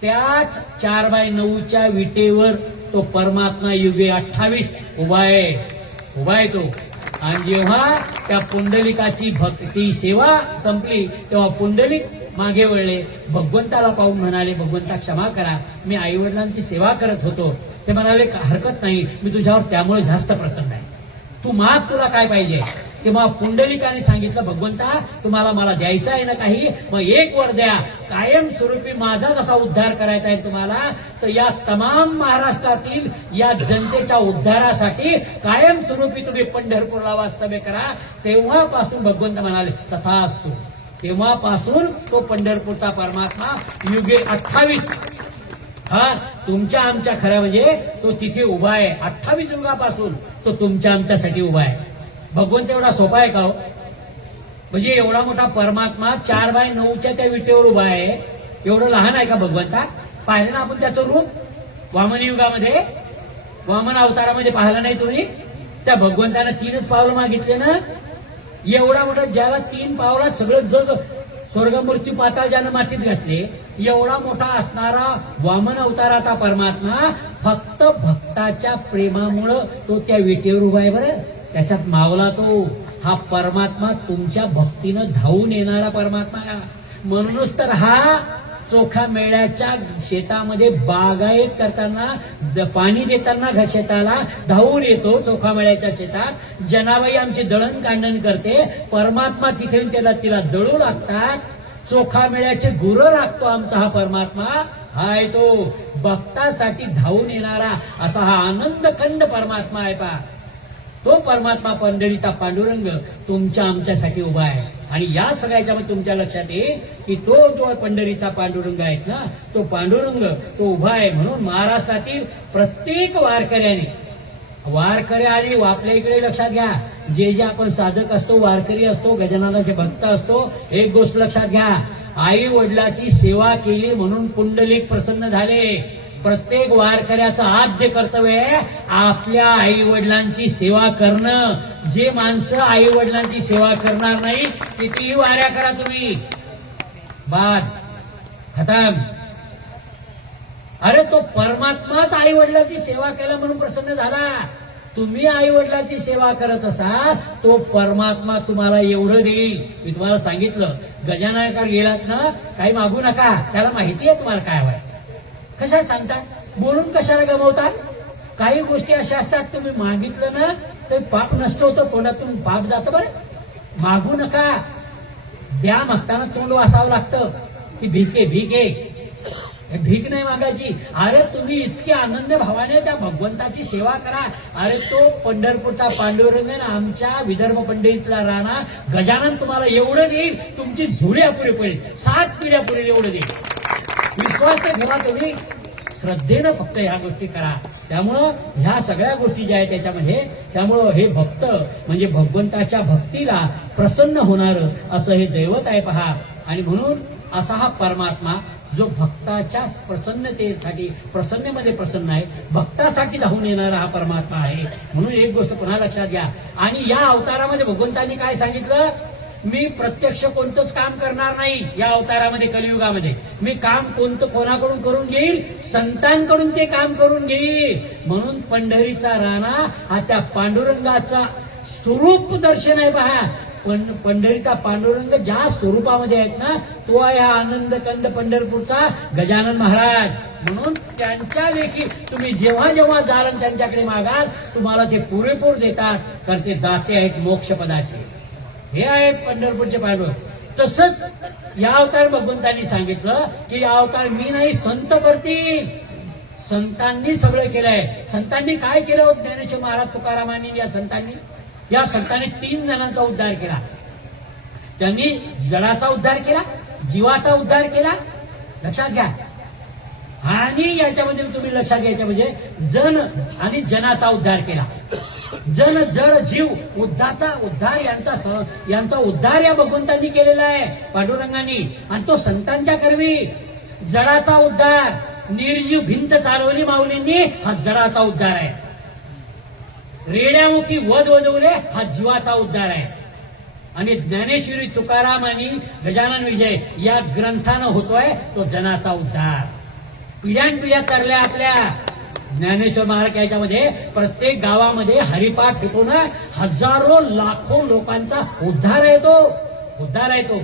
त्याच 4x9च्या विटेवर तो परमात्मा युगे 28 उभा आहे तो. आणि जेव्हा त्या पुंडलिकाची भक्ती सेवा संपली तेव्हा पुंडलिक मागे वळले, भगवंताला पाहून म्हणाले भगवंता क्षमा करा, मी आई वडिलांची सेवा करत होतो. ते म्हणाले हरकत नाही, मी तुझ्यावर त्यामुळे जास्त प्रसन्न आहे, तू माग तुला काय पाहिजे. तेव्हा पुंडलिकाने सांगितलं भगवंता तुम्हाला मला द्यायचं आहे ना काही, मग एक वर द्या, कायम स्वरूपी माझा जसा उद्धार करायचा आहे तुम्हाला तर या तमाम महाराष्ट्रातील या जनतेच्या उद्धारासाठी कायम स्वरूपी तुम्ही पंढरपूरला वास्तव्य करा. तेव्हापासून भगवंत म्हणाले तथास्तु. तेव्हापासून तो पंढरपूरचा परमात्मा युगे 28 हा तुमच्या आमच्या खऱ्या म्हणजे तो तिथे उभा आहे. 28 युगापासून तो तुमच्या आमच्यासाठी उभा आहे. भगवंत एवढा सोपा आहे का हो? म्हणजे एवढा मोठा परमात्मा 4x9च्या त्या विटेवर उभा आहे, एवढं लहान आहे का भगवंता? पाहिलं ना आपण त्याचं रूप वामन युगामध्ये, वामन अवतारामध्ये पाहिलं नाही तुम्ही? त्या भगवंतानं 3च पावलं मागितले ना. एवढा मोठा ज्याला 3 पावलात सगळं जग स्वर्ग मृत्यू पाताळ ज्यानं मातीत घातले, एवढा मोठा असणारा वामन अवताराचा परमात्मा फक्त भक्ताच्या प्रेमामुळं तो त्या विटेवर उभा आहे. बरं त्याच्यात मावला तो. हा परमात्मा तुमच्या भक्तीनं धावून येणारा परमात्मा. म्हणूनच तर हा चोखा मेळ्याच्या शेतामध्ये बागायत करताना पाणी देताना शेताला धावून येतो. चोखा मेळ्याच्या शेतात जनाबाई आमची दळण कांडण करते, परमात्मा तिथे तिला दळू लागतात. चोखा मेळ्याचे गुरं राखतो आमचा हा परमात्मा. हाय तो भक्तासाठी धावून येणारा असा हा आनंदखंड परमात्मा आहे पा. तो परमात्मा पंढरीचा पांडुरंग तुमच्या आमच्यासाठी उभा आहे. आणि या सगळ्याच्यामध्ये तुमच्या लक्षात येईल की तो जो पंढरीचा पांडुरंग आहेत ना, तो पांडुरंग तो उभा आहे. म्हणून महाराष्ट्रातील प्रत्येक वारकरी आणि आपल्या इकडे लक्षात घ्या, जे आपण साधक असतो, वारकरी असतो, गजाननाचे भक्त असतो, एक गोष्ट लक्षात घ्या, आई वडिलाची सेवा केली म्हणून पुंडलिक प्रसन्न झाले. प्रत्येक वारकऱ्याचं आद्य कर्तव्य आहे आपल्या आई वडिलांची सेवा करणं. जे माणसं आई वडिलांची सेवा करणार नाही कितीही वाऱ्या करा तुम्ही, बाद खतम. अरे तो परमात्माच आई वडिलांची सेवा केला म्हणून प्रसन्न झाला. तुम्ही आई वडिलांची सेवा करत असाल तो परमात्मा तुम्हाला एवढं देईल. मी तुम्हाला सांगितलं गजाननाकडे गेलात ना काही मागू नका, त्याला माहिती आहे तुम्हाला काय हवंय. कशाला सांगता, बोलून कशाला गमवतात. काही गोष्टी अशा असतात तुम्ही मागितलं ना तर पाप नष्ट होतं, तोंडातून पाप जातं. बरं मागू नका, द्या, मागताना तोंड वासावं लागतं. की भीके भीके भीक नाही मागायची. अरे तुम्ही इतके आनंद भावाने त्या भगवंताची सेवा करा. अरे तो पंढरपूरचा पांडुरंग आमच्या विदर्भ पंढरीतला राणा गजानन तुम्हाला एवढं देईल, तुमची झुळी अपुरी पडेल, 7 पिढ्या पुरेल एवढं देईल. विश्वास तर ठेवा तुम्ही, श्रद्धेनं फक्त ह्या गोष्टी करा. त्यामुळं ह्या सगळ्या गोष्टी ज्या आहेत त्याच्यामध्ये, त्यामुळं हे भक्त म्हणजे भगवंताच्या भक्तीला प्रसन्न होणारं असं हे दैवत आहे पहा. आणि म्हणून असा हा परमात्मा जो भक्ताच्या प्रसन्नतेसाठी प्रसन्नतेमध्ये प्रसन्न आहे, भक्तासाठी धावून येणारा हा परमात्मा आहे. म्हणून एक गोष्ट पुन्हा लक्षात घ्या. आणि या अवतारामध्ये भगवंतांनी काय सांगितलं, मी प्रत्यक्ष कोणतंच काम करणार नाही. या अवतारामध्ये कलियुगामध्ये मी काम कोणतं कोणाकडून करून घेईल, संतांकडून ते काम करून घेईल. म्हणून पंढरीचा राणा हा त्या पांडुरंगाचा स्वरूप दर्शन आहे पहा. पंढरीचा पांडुरंग ज्या स्वरूपामध्ये आहेत ना, तो आहे हा आनंद कंद पंढरपूरचा गजानन महाराज. म्हणून त्यांच्या लेखी तुम्ही जेव्हा जेव्हा जाल त्यांच्याकडे मागाल, तुम्हाला ते पुरेपूर देतात, कारण ते दाते आहेत मोक्षपदाचे. हे आहेत पंढरपूरचे पांडुरंग. तसंच या अवतार भगवंतांनी सांगितलं की या अवतार मी नाही, संत करतील. संतांनी सगळं केलंय. संतांनी काय केलं, ज्ञानेश्वर महाराज तुकारामांनी या संतांनी 3 जणांचा उद्धार केला. त्यांनी जडाचा उद्धार केला, जीवाचा उद्धार केला, लक्षात घ्या. आणि याच्यामध्ये तुम्ही लक्षात घ्यायचं म्हणजे जन आणि जनाचा उद्धार केला. जन जड जीव उद्धार यांचा उद्धार या भगवंतांनी केलेला आहे, पांडुरंगांनी. आणि तो संतांच्या कर्मी जडाचा उद्धार, निर्जीव भिंत चालवली माऊलींनी, हा जडाचा उद्धार आहे. रेड्यामुखी वध वधवले, हा जीवाचा उद्धार आहे. आणि ज्ञानेश्वरी तुकाराम आणि गजानन विजय या ग्रंथानं होतोय तो जनाचा उद्धार. पिढ्यानपिढ्या तरल्या आपल्या ज्ञानेश्वर महाराज याच्यामध्ये प्रत्येक गावामध्ये हरिपाठ होतो ना, हजारो लाखो लोकांचा उद्धार आहे तो.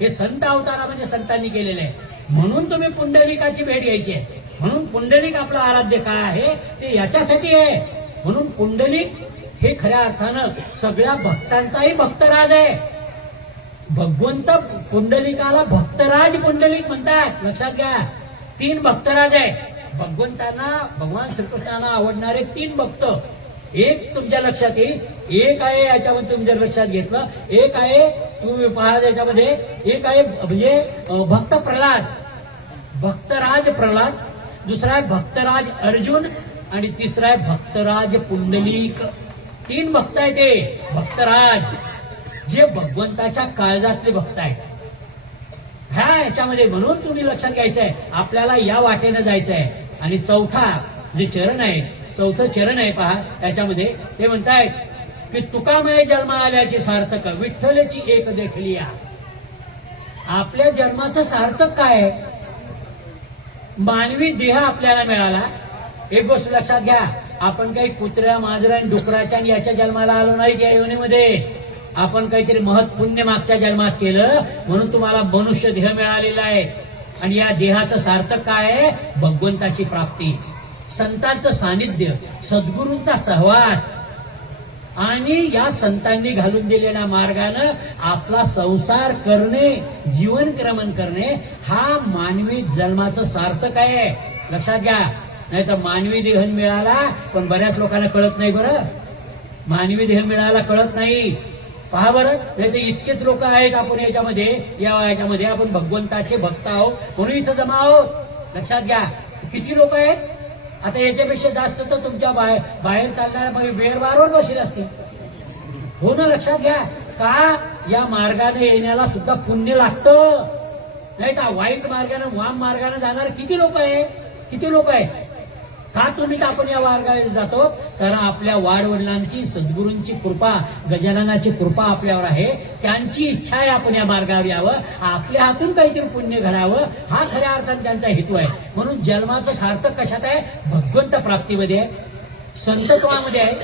हे संत अवतारामध्ये संतांनी केलेलं आहे. म्हणून तुम्ही पुंडलिकाची भेट घ्यायची आहे. म्हणून पुंडलिक आपलं आराध्य काय आहे ते याच्यासाठी आहे. म्हणून पुंडलिक हे खऱ्या अर्थानं सगळ्या भक्तांचाही भक्तराज आहे. भगवंत पुंडलिकाला भक्तराज पुंडलिक म्हणतात, लक्षात घ्या. 3 भक्तराज आहे भगवंतांना. भगवान श्रीकृष्णांना आवडणारे 3 भक्त. एक तुमच्या लक्षात येईल, एक आहे याच्यामध्ये तुम्ही जर लक्षात घेतलं, एक आहे तुम्ही पहा याच्यामध्ये, एक आहे म्हणजे भक्त प्रल्हाद, भक्तराज प्रल्हाद. दुसरा आहे भक्तराज अर्जुन आणि तिसरा आहे भक्तराज पुंडलिक. 3 भक्त आहे ते भक्तराज, जे भगवंताच्या काळजातले भक्त आहेत. ह्या याच्यामध्ये म्हणून तुम्ही लक्षात घ्यायचं आहे, आपल्याला या वाटेनं जायचं आहे. आणि चौथा जे चरण आहे, चौथं चरण आहे पहा याच्यामध्ये, ते म्हणतायत की तुकामय जन्म आल्याची सार्थक विठ्ठलची एक देखलिया. आपल्या जन्माचं सार्थक काय आहे? मानवी देह आपल्याला मिळाला. एक गोष्ट लक्षात घ्या, आपण काही कुत्र्या मांजरा डुकराच्या आणि याच्या जन्माला आलो नाही. या योनीमध्ये आपण काहीतरी महत् पुण्य मागच्या जन्मात केलं, म्हणून तुम्हाला मनुष्य देह मिळालेला आहे. आणि या देहाचं सार्थक काय आहे? भगवंताची प्राप्ती, संतांचं सानिध्य, सद्गुरूंचा सहवास आणि या संतांनी घालून दिलेल्या मार्गानं आपला संसार करणे, जीवन क्रमण करणे, हा मानवी जन्माचं सार्थक आहे. लक्षात घ्या. नाही तर मानवी देह मिळाला, पण बऱ्याच लोकांना कळत नाही. बरं, मानवी देह मिळाला कळत नाही. पहा बरं, नाही तर इतकेच लोक आहेत आपण याच्यामध्ये आपण भगवंताचे भक्त आहोत म्हणून इथं जमा आहोत. लक्षात घ्या, किती लोक आहेत. आता याच्यापेक्षा जास्त तर तुमच्या बाहेर चालणाऱ्या वेरवारवर बसेल असतील. हो ना, लक्षात घ्या. का या मार्गाने येण्याला सुद्धा पुण्य लागतं. नाही तर वाईट मार्गाने वाम मार्गाने जाणार किती लोक आहेत. का तुम्ही आपण या मार्गाने जातो? कारण आपल्या वाडवडिलांची, सद्गुरूंची कृपा, गजाननाची कृपा आपल्यावर आहे. त्यांची इच्छा आहे आपण या मार्गावर यावं, आपल्या हातून काहीतरी पुण्य घडावं, हा खऱ्या अर्थाने त्यांचा हेतू आहे. म्हणून जन्माचं सार्थक कशात आहे? भगवंत प्राप्तीमध्ये आहे, संतत्वामध्ये आहे.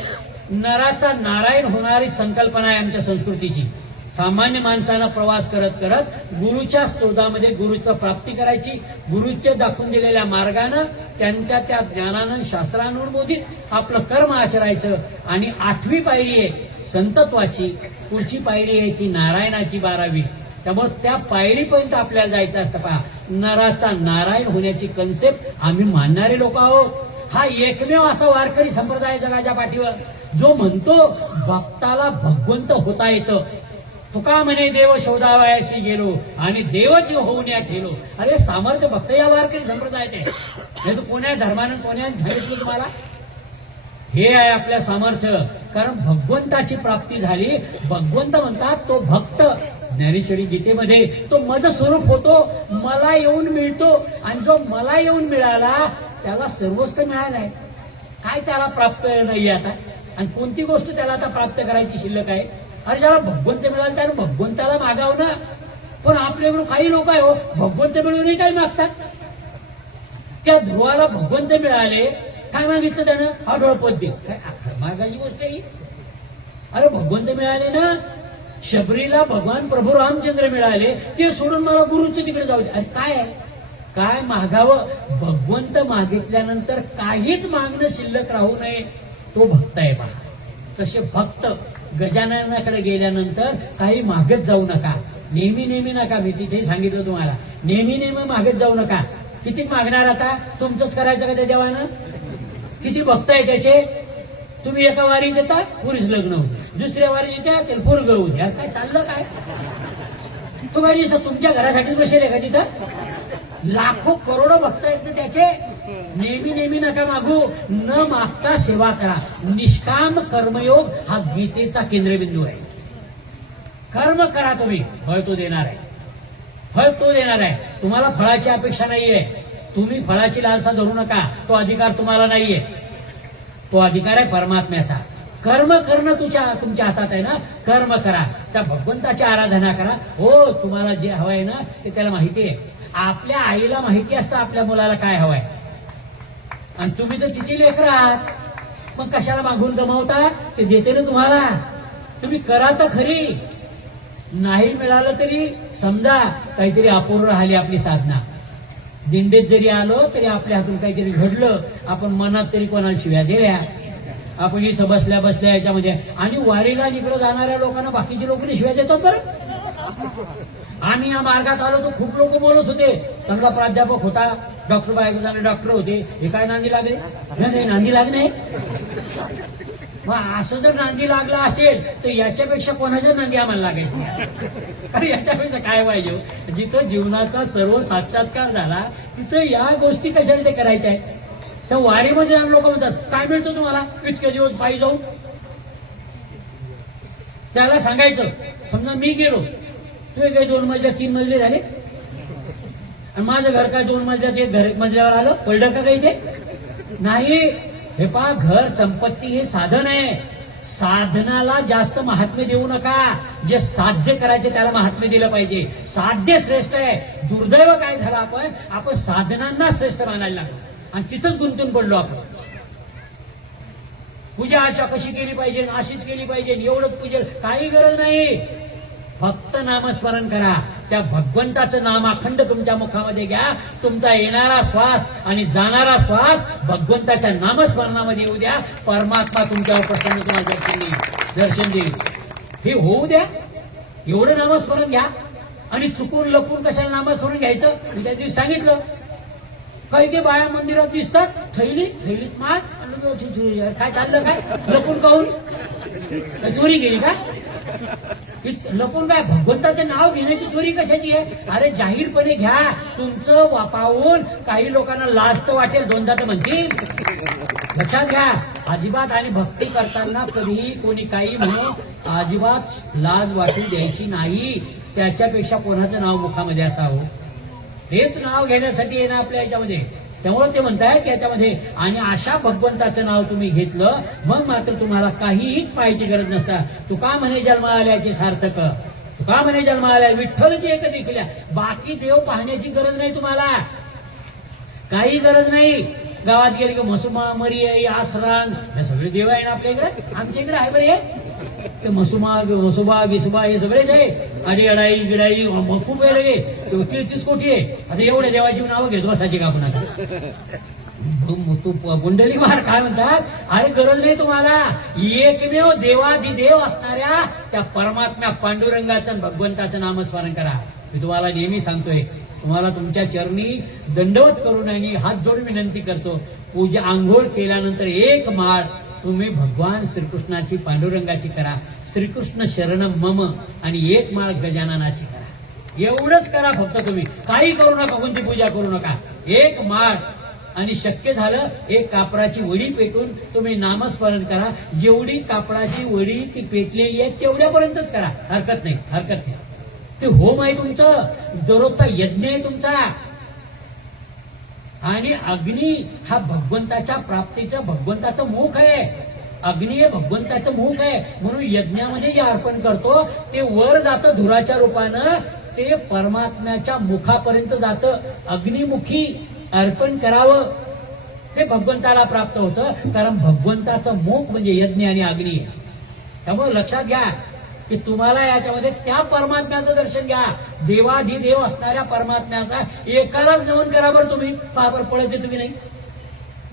नराचा नारायण होणारी संकल्पना आहे आमच्या संस्कृतीची. सामान्य माणसाला प्रवास करत करत गुरुच्या शोधामध्ये गुरुचं प्राप्ती करायची, गुरुचे दाखवून दिलेल्या मार्गानं त्यांच्या त्या ज्ञानानं शास्त्रानुमोदित आपलं कर्म आचरायचं. आणि 8वी पायरी आहे संतत्वाची, पुढची पायरी आहे ती नारायणाची 12वी. त्यामुळे त्या पायरीपर्यंत आपल्याला जायचं असतं. पहा, नराचा नारायण होण्याची कन्सेप्ट आम्ही मानणारे लोक आहोत. हा एकमेव असा वारकरी संप्रदाय जगाच्या पाठीवर जो म्हणतो भक्ताला भगवंत होता येतं. तुका म्हणे देव शोधावयाशी गेलो आणि देवची होऊन्या ठेलो. अरे सामर्थ्य भक्त या वारकरी संप्रदायात आहे. नाही तर कोण्या धर्मानं कोण्याने सांगितलं तुम्हाला? हे आहे आपल्या सामर्थ्य. कारण भगवंताची प्राप्ती झाली. भगवंत म्हणतात तो भक्त. ज्ञानेश्वरी गीतेमध्ये तो मज स्वरूप होतो, मला येऊन मिळतो. आणि जो मला येऊन मिळाला त्याला सर्वस्व मिळालंय. काय त्याला प्राप्त नाही आता? आणि कोणती गोष्ट त्याला आता प्राप्त करायची शिल्लक आहे? अरे ज्याला भगवंत मिळालं त्याने भगवंताला मागावं ना. पण आपल्याकडून काही लोक आहे हो, भगवंत मिळूनही काय मागतात. त्या ध्रुवाला भगवंत मिळाले, काय मागितलं त्यानं? हा डोळपत दे. काय मागायची गोष्ट आहे? अरे भगवंत मिळाले ना. शबरीला भगवान प्रभू रामचंद्र मिळाले, ते सोडून मला गुरुचं तिकडे जाऊ दे. अरे काय आहे? काय मागावं? भगवंत मागितल्यानंतर काहीच मागणं शिल्लक राहू नये, तो भक्त आहे पहा. तसे भक्त गजाननाकडे गेल्यानंतर काही मागत जाऊ नका. नेहमी नेहमी नका. मी तिथे सांगितलं तुम्हाला, नेहमी नेहमी मागत जाऊ नका. किती मागणार आता? तुमचंच करायचं का त्या देवानं? किती भक्त आहे त्याचे? तुम्ही एका वारी देता पुरीच लग्न होते, दुसऱ्या वारी देता त्याला पोरग होते. यार काय चाललं काय? तुम्ही तुमच्या घरासाठी बसेल का तिथं? लाखो करोडो भक्त आहेत ना त्याचे. नेहमी नेहमी नका मागू. न मागता सेवा करा. निष्काम कर्मयोग हा गीतेचा केंद्रबिंदू आहे. कर्म करा तुम्ही, फळ तो देणार आहे. फळ तो देणार आहे. तुम्हाला फळाची अपेक्षा नाहीये. तुम्ही फळाची लालसा धरू नका. तो अधिकार तुम्हाला नाहीये. तो अधिकार आहे परमात्म्याचा. कर्म करणं तुमच्या हातात आहे ना. कर्म करा, त्या भगवंताची आराधना करा. हो, तुम्हाला जे हवंय ना ते त्याला माहिती आहे. आपल्या आईला माहिती असतं आपल्या मुलाला काय हवंय. आणि तुम्ही तर तिची लेकरं आहात, मग कशाला मागून गमावता? ते देते ना तुम्हाला. तुम्ही करा तर खरी. नाही मिळालं तरी समजा काहीतरी अपूर्ण राहिली आपली साधना. दिंडीत जरी आलो तरी आपल्या हातून काहीतरी घडलं, आपण मनात तरी कोणाला शिव्या दिल्या. आपण इथं बसल्या बसल्या याच्यामध्ये. आणि वारीला इकडे जाणाऱ्या लोकांना बाकीचे लोक शिव्या देतात बरं. आम्ही या मार्गात आलो तर खूप लोक बोलत होते. चांगला प्राध्यापक होता, डॉक्टर बायकोजाने डॉक्टर होते. हे काय नांदी लागले? नाही नांदी लागणे. मग असं जर नांदी लागला असेल तर याच्यापेक्षा कोणाच्या नांदी आम्हाला लागायची? अरे याच्यापेक्षा काय पाहिजे? जिथं जीवनाचा सर्व साक्षात्कार झाला तिथं या गोष्टी कशाला ते करायच्या आहेत? त्या वारीमध्ये लोक म्हणतात काय मिळतं तुम्हाला इतके दिवस पायी जाऊन? त्याला सांगायचं, समजा मी गेलो, तुझे काही 2 मजले 3 मजले झाले आणि माझं घर काय 2 मजल्यात 1 मजल्यावर आलं, पडलं का काही? ते नाही. हे पहा, घर संपत्ती हे साधन आहे. साधनाला जास्त महात्म्य देऊ नका. जे साध्य करायचे त्याला महात्म्य दिलं पाहिजे. साध्य श्रेष्ठ आहे. दुर्दैव काय झालं, आपण साधनांना श्रेष्ठ मानायला लागलो आणि तिथंच गुंतून पडलो आपण. पूजा अर्चा कशी केली पाहिजे, अशीच केली पाहिजे, एवढंच पूजेल, काही गरज नाही. फक्त नामस्मरण करा. त्या भगवंताचं नाम अखंड तुमच्या मुखामध्ये घ्या. तुमचा येणारा श्वास आणि जाणारा श्वास भगवंताच्या नामस्मरणामध्ये येऊ द्या. परमात्मा तुमच्यावर प्रसन्न तुम्हाला दर्शन देईल. हे होऊ द्या. एवढं नामस्मरण घ्या. आणि चुकून लपून कशाला नामस्मरण घ्यायचं? मी त्या दिवशी सांगितलं. काही ते बाया मंदिरात दिसतात, थैलीत माळ, काय चाललं काय? लपून काहून? चोरी गेली का? लपून काय? भगवंताचं नाव घेण्याची चोरी कशाची आहे? अरे जाहीरपणे घ्या. तुमचं पाहून काही लोकांना लाज तर वाटेल, 2दा तर म्हणतील. लक्षात घ्या. अजिबात. आणि भक्ती करताना कधीही कोणी काही म्हणून अजिबात लाज वाटू द्यायची नाही. त्याच्यापेक्षा कोणाचं नाव मुखामध्ये असावं, हेच नाव घेण्यासाठी आहे ना आपल्या याच्यामध्ये. त्यामुळे ते म्हणतायत याच्यामध्ये. आणि अशा भगवंताचं नाव तुम्ही घेतलं मग मात्र तुम्हाला काहीही पाहायची गरज नसता. तुका म्हणे जन्म आल्याचे सार्थक, तुका म्हणे जन्म आल्या विठ्ठलची एक देखील. बाकी देव पाहण्याची गरज नाही तुम्हाला, काही गरज नाही. गावात गेले की मसुमा, मरी, आसरान, हे सगळे देव आहे ना आपल्या इकडे. आमच्या इकडे आहे बरे ते मसुबा गिसुबा हे सगळेच आहे. आणि अडाई गिडाई खूप आहे रे. 33 कोटी आहे. आता एवढ्या देवाची नावं घेतो बसायची का आपण? आता गुंडली मार काय म्हणतात? अरे गरज नाही तुम्हाला. एकमेव देवाधिदेव असणाऱ्या त्या परमात्म्या पांडुरंगाचं भगवंताचं नामस्मरण करा. मी तुम्हाला नेहमी सांगतोय, तुम्हाला तुमच्या चरणी दंडवत करून आणि हात जोडून विनंती करतो, पूजा आंघोळ केल्यानंतर एक माळ तुम्ही भगवान श्रीकृष्णाची पांडुरंगाची करा, श्रीकृष्ण शरणम मम, आणि एक माळ गजाननाची करा. एवढंच करा फक्त. तुम्ही काही करू नका, कोणती पूजा करू नका. एक माळ आणि शक्य झालं एक कापराची वडी पेटून तुम्ही नामस्मरण करा. जेवढी कापराची वडी ती पेटलेली आहे तेवढ्यापर्यंतच करा, हरकत नाही, हरकत नाही. ते होम आहे तुमचं, दररोजचा यज्ञ आहे तुमचा. आणि अग्नी हा भगवंताच्या प्राप्तीचं, भगवंताचं मुख आहे. अग्नी हे भगवंताचं मुख आहे. म्हणून यज्ञामध्ये जे अर्पण करतो ते वर जातं धुराच्या रूपानं, ते परमात्म्याच्या मुखापर्यंत जातं. अग्निमुखी अर्पण करावं ते भगवंताला प्राप्त होतं, कारण भगवंताचं मुख म्हणजे यज्ञ आणि अग्नी. त्यामुळे लक्षात घ्या की तुम्हाला याच्यामध्ये त्या परमात्म्याचं दर्शन घ्या, देवाधिदेव असणाऱ्या परमात्म्याचा एकालाच नमन करा. बरं तुम्ही पापर पळत येतो की नाही?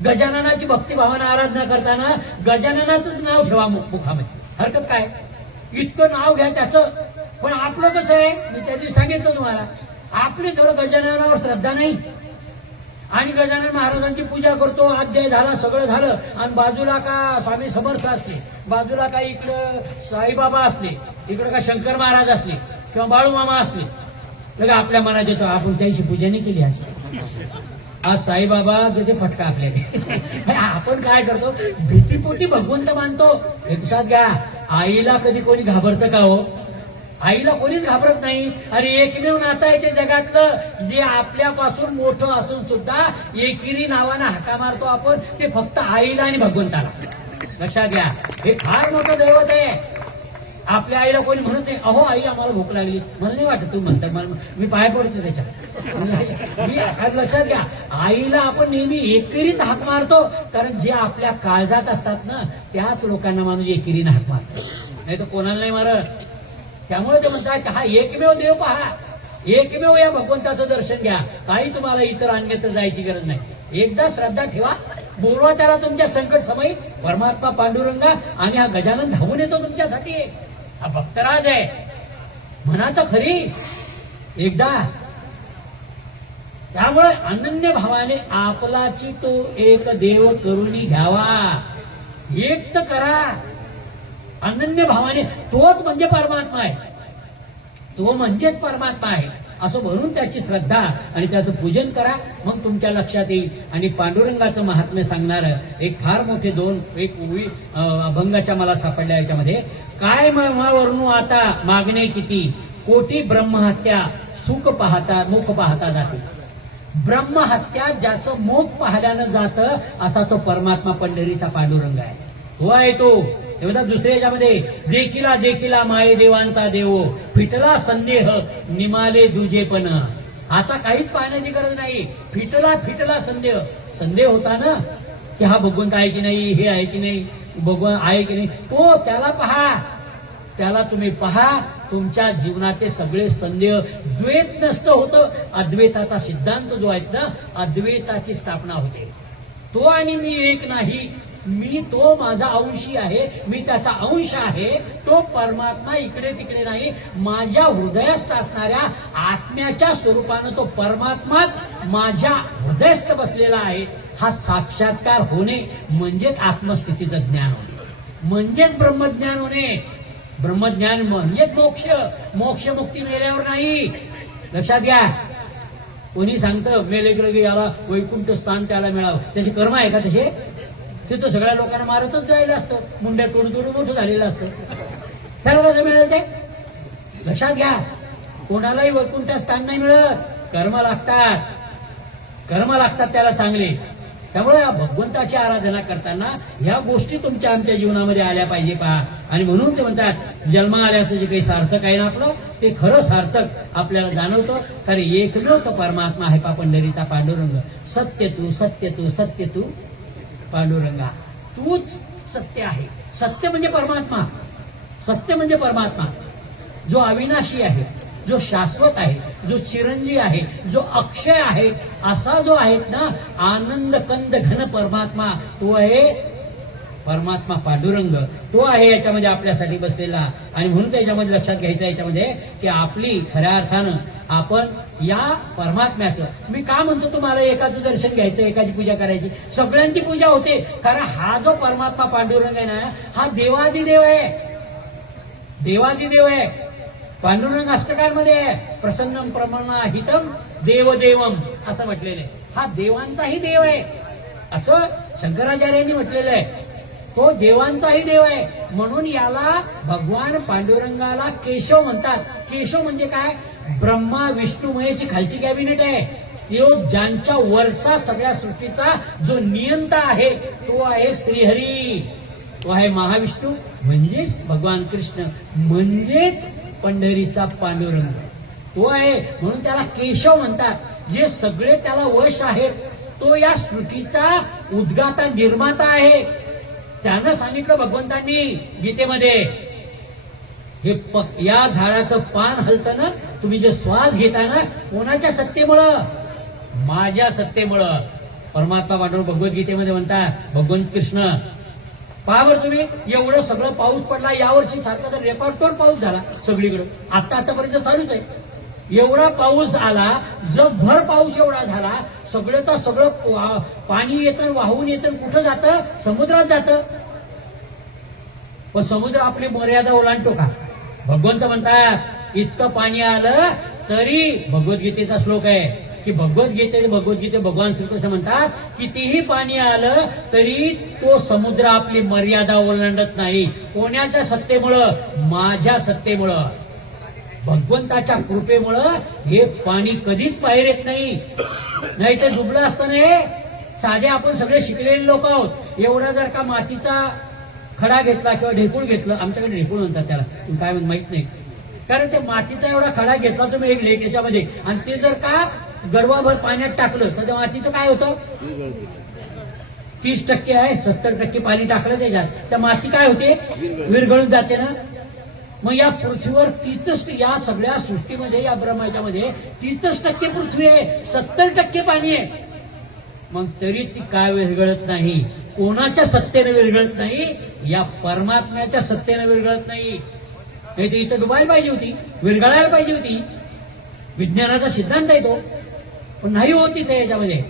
गजाननाची भक्तिभावानं आराधना करताना गजाननाचंच नाव ठेवा मुखामध्ये, हरकत काय? इतकं नाव घ्या त्याचं. पण आपलं कसं आहे, मी त्या दिवशी सांगितलं तुम्हाला, आपली थोडं गजाननावर श्रद्धा नाही आणि गजानन महाराजांची पूजा करतो, अध्याय झाला, सगळं झालं, आणि बाजूला का स्वामी समर्थ असले, बाजूला का इकडं साईबाबा असले, इकडं का शंकर महाराज असले किंवा बाळूमामा असले, तर आपल्या मनात येतो आपण त्याची पूजा नाही केली असते. आज साईबाबा तिथे फटका आपल्याकडे. आपण काय करतो, भीतीपोटी भगवंत मानतो. लक्षात घ्या, आईला कधी कोणी घाबरतं का हो? आईला कोणीच घाबरत नाही. आणि एकमेव नातं आहे ते जगातलं, जे आपल्यापासून मोठं असून सुद्धा एकिरी नावानं हाका मारतो आपण, ते फक्त आईला आणि भगवंताला. लक्षात घ्या, हे फार मोठं दैवत आहे. आपल्या आईला कोणी म्हणत नाही, अहो आई आम्हाला भूक लागली. मला नाही वाटत तू म्हणता, मला मी पाय पडतो त्याच्यात. लक्षात घ्या, आईला आपण नेहमी एकेरीच हाक मारतो, कारण जे आपल्या काळजात असतात ना त्याच लोकांना माणूस एकेरीने हाक मारतो, नाही तर कोणाला नाही मारत. त्यामुळे ते म्हणतात हा एकमेव देव पहा, एकमेव या भगवंताचं दर्शन घ्या. काही तुम्हाला इतर अन्यत्र जायची गरज नाही. एकदा श्रद्धा ठेवा, बोलवा त्याला तुमच्या संकट समयी, परमात्मा पांडुरंगा. आणि हा गजानन धावून येतो तुमच्यासाठी. हा भक्तराज आहे, म्हणा तर खरी एकदा. त्यामुळे अनन्य भावाने आपलाची तो एक देव करुणी घ्यावा, एक तर करा अनन्य भावाने. तोच म्हणजे परमात्मा आहे, तो म्हणजेच परमात्मा आहे असं म्हणून त्याची श्रद्धा आणि त्याचं पूजन करा. मग तुमच्या लक्षात येईल. आणि पांडुरंगाचं महात्म्य सांगणारं एक फार मोठे एक अभंगाच्या मला सापडल्या याच्यामध्ये. काय वर्णू आता मागणे किती, कोटी ब्रह्महत्या सुख पाहता मुख पाहता जाते. ब्रह्महत्या ज्याचं मुख पाहिल्यानं जातं असा तो परमात्मा पंढरीचा पांडुरंग आहे. हो आहे तो. तेव्हा दुसऱ्या याच्यामध्ये, देखिला देखिला माये देवांचा देव, फिटला संदेह निमाले दुजेपण. आता काहीच पाहण्याची गरज नाही. फिटला फिटला संदेह. संदेह होता ना की हा भगवंत आहे की नाही, हे आहे की नाही, भगवान आहे की नाही, तो त्याला पहा, त्याला तुम्ही पहा. तुमच्या जीवनाचे सगळे संदेह द्वैत नष्ट होतं. अद्वैताचा सिद्धांत जो आहे ना, अद्वैताची स्थापना होते. तो आणि मी एक नाही, मी तो माझा अंशी आहे, मी त्याचा अंश आहे. तो परमात्मा इकडे तिकडे नाही, माझ्या हृदयस्थ असणाऱ्या आत्म्याच्या स्वरूपानं तो परमात्माच माझ्या हृदयस्थ बसलेला आहे. हा साक्षात्कार होणे म्हणजेच आत्मस्थितीचं ज्ञान होणे, म्हणजेच ब्रह्मज्ञान होणे. ब्रह्मज्ञान म्हणजेच मोक्ष. मोक्ष मुक्ती मेल्यावर नाही. लक्षात घ्या, कोणी सांगतं मेले की याला वैकुंठ स्थान त्याला मिळावं, त्याचे कर्म आहे का तसे? तिथं सगळ्या लोकांना मारतच जायला असतं, मुंड्या तोडून तोडून मोठं झालेलं असतं. त्याला कसं मिळेल ते? लक्षात घ्या, कोणालाही वैकुंठ स्थान नाही मिळत. कर्म लागतात, कर्म लागतात त्याला चांगले. त्यामुळे भगवंताची आराधना करताना ह्या गोष्टी तुमच्या आमच्या जीवनामध्ये आल्या पाहिजे पहा. आणि म्हणून ते म्हणतात जन्म आल्याचं जे काही सार्थक आहे ना आपलं, ते खरं सार्थक आपल्याला जाणवतं. कारण एकमेव तो परमात्मा आहे पा पंढरीचा पांडुरंग. सत्य तू सत्य तू सत्य तू पांडुरंगा, तूच सत्य आहे. सत्य म्हणजे परमात्मा. सत्य म्हणजे परमात्मा जो अविनाशी आहे, जो शाश्वत आहे, जो चिरंजीव आहे, जो अक्षय आहे. असा जो आहे ना आनंद कंद घन परमात्मा, तो आहे परमात्मा पांडुरंग. तो आहे याच्यामध्ये आपल्यासाठी बसलेला. आणि म्हणून त्याच्यामध्ये लक्षात घ्यायचं याच्यामध्ये की आपली खऱ्या अर्थानं आपण या परमात्म्याचं, मी का म्हणतो तुम्हाला एकाचं दर्शन घ्यायचं, एकाची पूजा करायची, सगळ्यांची पूजा होते, कारण हा जो परमात्मा पांडुरंग आहे ना, हा देवादिदेव आहे, देवादिदेव आहे. पांडुरंग अष्टकांमध्ये आहे, प्रसन्नम प्रमाणाहितम देवदेवम असं म्हटलेलं आहे. हा देवांचाही देव आहे असं शंकराचार्यांनी म्हटलेलं आहे. तो देवांचाही देव आहे, म्हणून याला भगवान पांडुरंगाला केशव म्हणतात. केशव म्हणजे काय? ब्रह्मा विष्णू महेश खालची कॅबिनेट आहे. तो ज्यांच्या वरचा सगळ्या सृष्टीचा जो नियंता आहे तो आहे श्रीहरी, तो आहे महाविष्णू, म्हणजेच भगवान कृष्ण, म्हणजेच पंढरीचा पांडुरंग तो आहे. म्हणून त्याला केशव म्हणतात. जे सगळे त्याला वश आहेत, तो या सृष्टीचा उद्गाता निर्माता आहे. त्यानं सांगितलं भगवंतांनी गीतेमध्ये, हे या झाडाचं पान हलतं ना, तुम्ही जे श्वास घेता ना, कोणाच्या सत्तेमुळं? माझ्या सत्तेमुळं. परमात्मा पांडुरंग भगवद्गीतेमध्ये म्हणतात, भगवंत कृष्ण, पहा बरं तुम्ही, एवढं सगळं पाऊस पडला यावर्षी, सारखा तर रेकॉर्ड पाऊस झाला सगळीकडे, आतापर्यंत चालूच आहे. एवढा पाऊस आला, जगभर पाऊस एवढा झाला, सगळं तर सगळं पाणी येतं, वाहून येतं, कुठं जातं? समुद्रात जातं. पण समुद्र आपली मर्यादा ओलांडतो का? भगवंत म्हणतात, इतकं पाणी आलं तरी, भगवद्गीतेचा श्लोक आहे की भगवद्गीते भगवान श्रीकृष्ण म्हणतात, कितीही पाणी आलं तरी तो समुद्र आपली मर्यादा ओलांडत नाही. कोणाच्या सत्तेमुळं? माझ्या सत्तेमुळं, भगवंताच्या कृपेमुळं हे पाणी कधीच बाहेर येत नाही. नाही तर डुबलं असतं नाही. साधे आपण सगळे शिकलेले लोक आहोत, एवढा जर का मातीचा खडा घेतला किंवा ढेकूळ घेतलं, आमच्याकडे ढेकूळ म्हणतात त्याला, काय माहित नाही, कारण ते मातीचा एवढा खडा घेतला तुम्ही एक लेक याच्यामध्ये, आणि ते जर का गडवाभर पाण्यात टाकलं तर त्या मातीचं काय होतं? 30% आहे, 70% पाणी टाकलं त्याच्यात, त्या माती काय होते? विरघळून जाते ना. मग या पृथ्वीवर 30, या सगळ्या सृष्टीमध्ये, या ब्रह्माच्यामध्ये 30% पृथ्वी आहे, 70% पाणी आहे. मग तरी ती काय विरघळत नाही? कोणाच्या सत्तेने विरघळत नाही? या परमात्म्याच्या सत्तेने विरघळत नाही. नाही तर इथं डुबायला पाहिजे होती, विरघळायला पाहिजे होती. विज्ञानाचा सिद्धांत आहे तो, पण नाही होती ते याच्यामध्ये.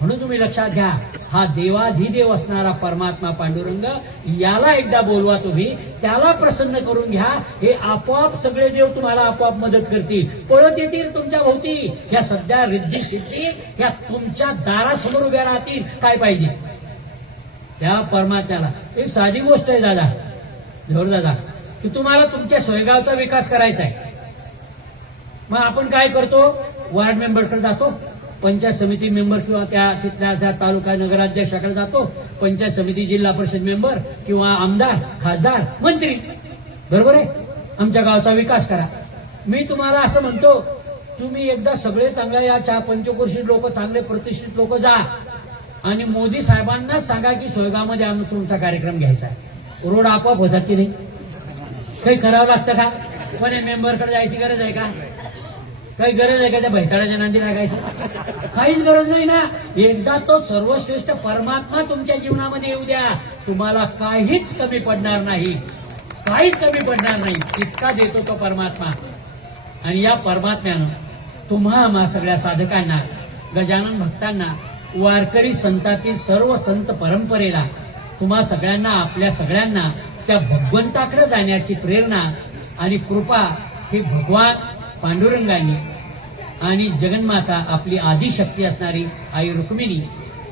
म्हणून तुम्ही लक्षात घ्या, हा देवाधिदेव असणारा परमात्मा पांडुरंग, याला एकदा बोलवा तुम्ही, त्याला प्रसन्न करून घ्या. हे आपोआप सगळे देव तुम्हाला आपोआप मदत करतील, पळत येतील तुमच्या भोवती. ह्या सध्या रिद्धी सिद्धी ह्या तुमच्या दारासमोर उभ्या राहतील. काय पाहिजे त्या परमात्म्याला? एक साधी गोष्ट आहे दादा, झोर दादा, की तुम्हाला तुमच्या सोयगावचा विकास करायचा आहे. मग आपण काय करतो? वार्ड मेंबरकडे जातो, पंचायत समिती मेंबर किंवा तिथल्या तालुका नगराध्यक्षाकडे जातो, पंचायत समिती जिल्हा परिषद मेंबर किंवा आमदार, खासदार, मंत्री, बरोबर आहे, आमच्या गावचा विकास करा. मी तुम्हाला असं म्हणतो, तुम्ही एकदा सगळे चांगल्या या पंचक्रोशीत लोक, चांगले प्रतिष्ठित लोक जा आणि मोदी साहेबांनाच सांगा की सोयगावमध्ये आम्ही तुमचा कार्यक्रम घ्यायचा आहे. रोड आपोआप होतात की नाही? काही करावं लागतं का? कोणी मेंबरकडे जायची गरज आहे का? काही गरज आहे का त्या भैताळाच्या नांदी लागायची? काहीच गरज नाही ना. एकदा तो सर्वश्रेष्ठ परमात्मा तुमच्या जीवनामध्ये येऊ द्या, तुम्हाला काहीच कमी पडणार नाही, काहीच कमी पडणार नाही. इतका देतो तो परमात्मा. आणि या परमात्म्यानं तुम्हा सगळ्या साधकांना, गजानन भक्तांना, वारकरी संतातील सर्व संत परंपरेला, तुम्हा सगळ्यांना, आपल्या सगळ्यांना त्या भगवंताकडे जाण्याची प्रेरणा आणि कृपा हे भगवान पांडुरंगांनी आणि जगन्माता आपली आदिशक्ती असणारी आई रुक्मिणी,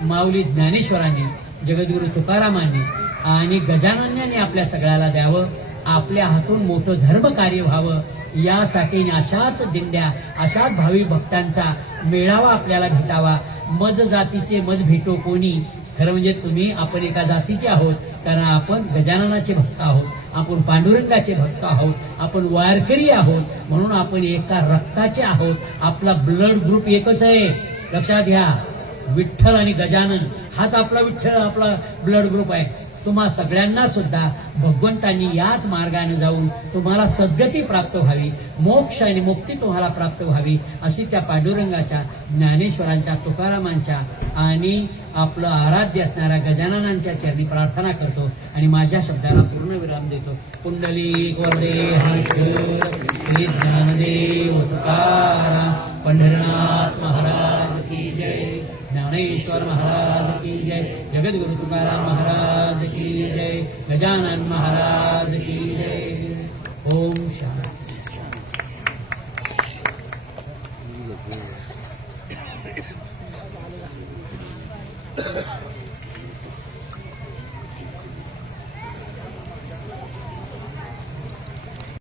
माऊली ज्ञानेश्वरांनी, जगद्गुरु तुकारामांनी आणि गजाननांनी आपल्या सगळ्याला द्यावं. आपल्या हातून मोठं धर्म कार्य व्हावं, यासाठी अशाच दिंड्या, अशाच भावी भक्तांचा मेळावा आपल्याला भेटावा. मज जातीचे मज भेटो कोणी, खरं म्हणजे तुम्ही, आपण एका जातीचे आहोत, कारण आपण गजाननाचे भक्त आहोत, आपण पांडुरंगाचे भक्त आहोत, आपण वारकरी आहोत, म्हणून आपण एका रक्ताचे आहोत. आपला ब्लड ग्रुप एकच आहे, लक्षात घ्या. विठ्ठल आणि गजानन हाच आपला विठ्ठल, आपला ब्लड ग्रुप आहे. तुम्हा सगळ्यांना सुद्धा भगवंतांनी याच मार्गाने जाऊन तुम्हाला सद्गती प्राप्त व्हावी, मोक्ष आणि मुक्ती तुम्हाला प्राप्त व्हावी अशी त्या पांडुरंगाच्या, ज्ञानेश्वरांच्या, तुकारामांच्या आणि आपलं आराध्य असणाऱ्या गजाननांच्या चरणी प्रार्थना करतो आणि माझ्या शब्दाला पूर्ण विराम देतो. कुंडली वरदे हरिहर श्री ज्ञानदेव तुकाराम पंढरनाथ महाराज की जय, ज्ञानेश्वर महाराज की जय, जगद्गुरु तुकाराम महाराज की जय, गजानन महाराज की जय. ओम शांती.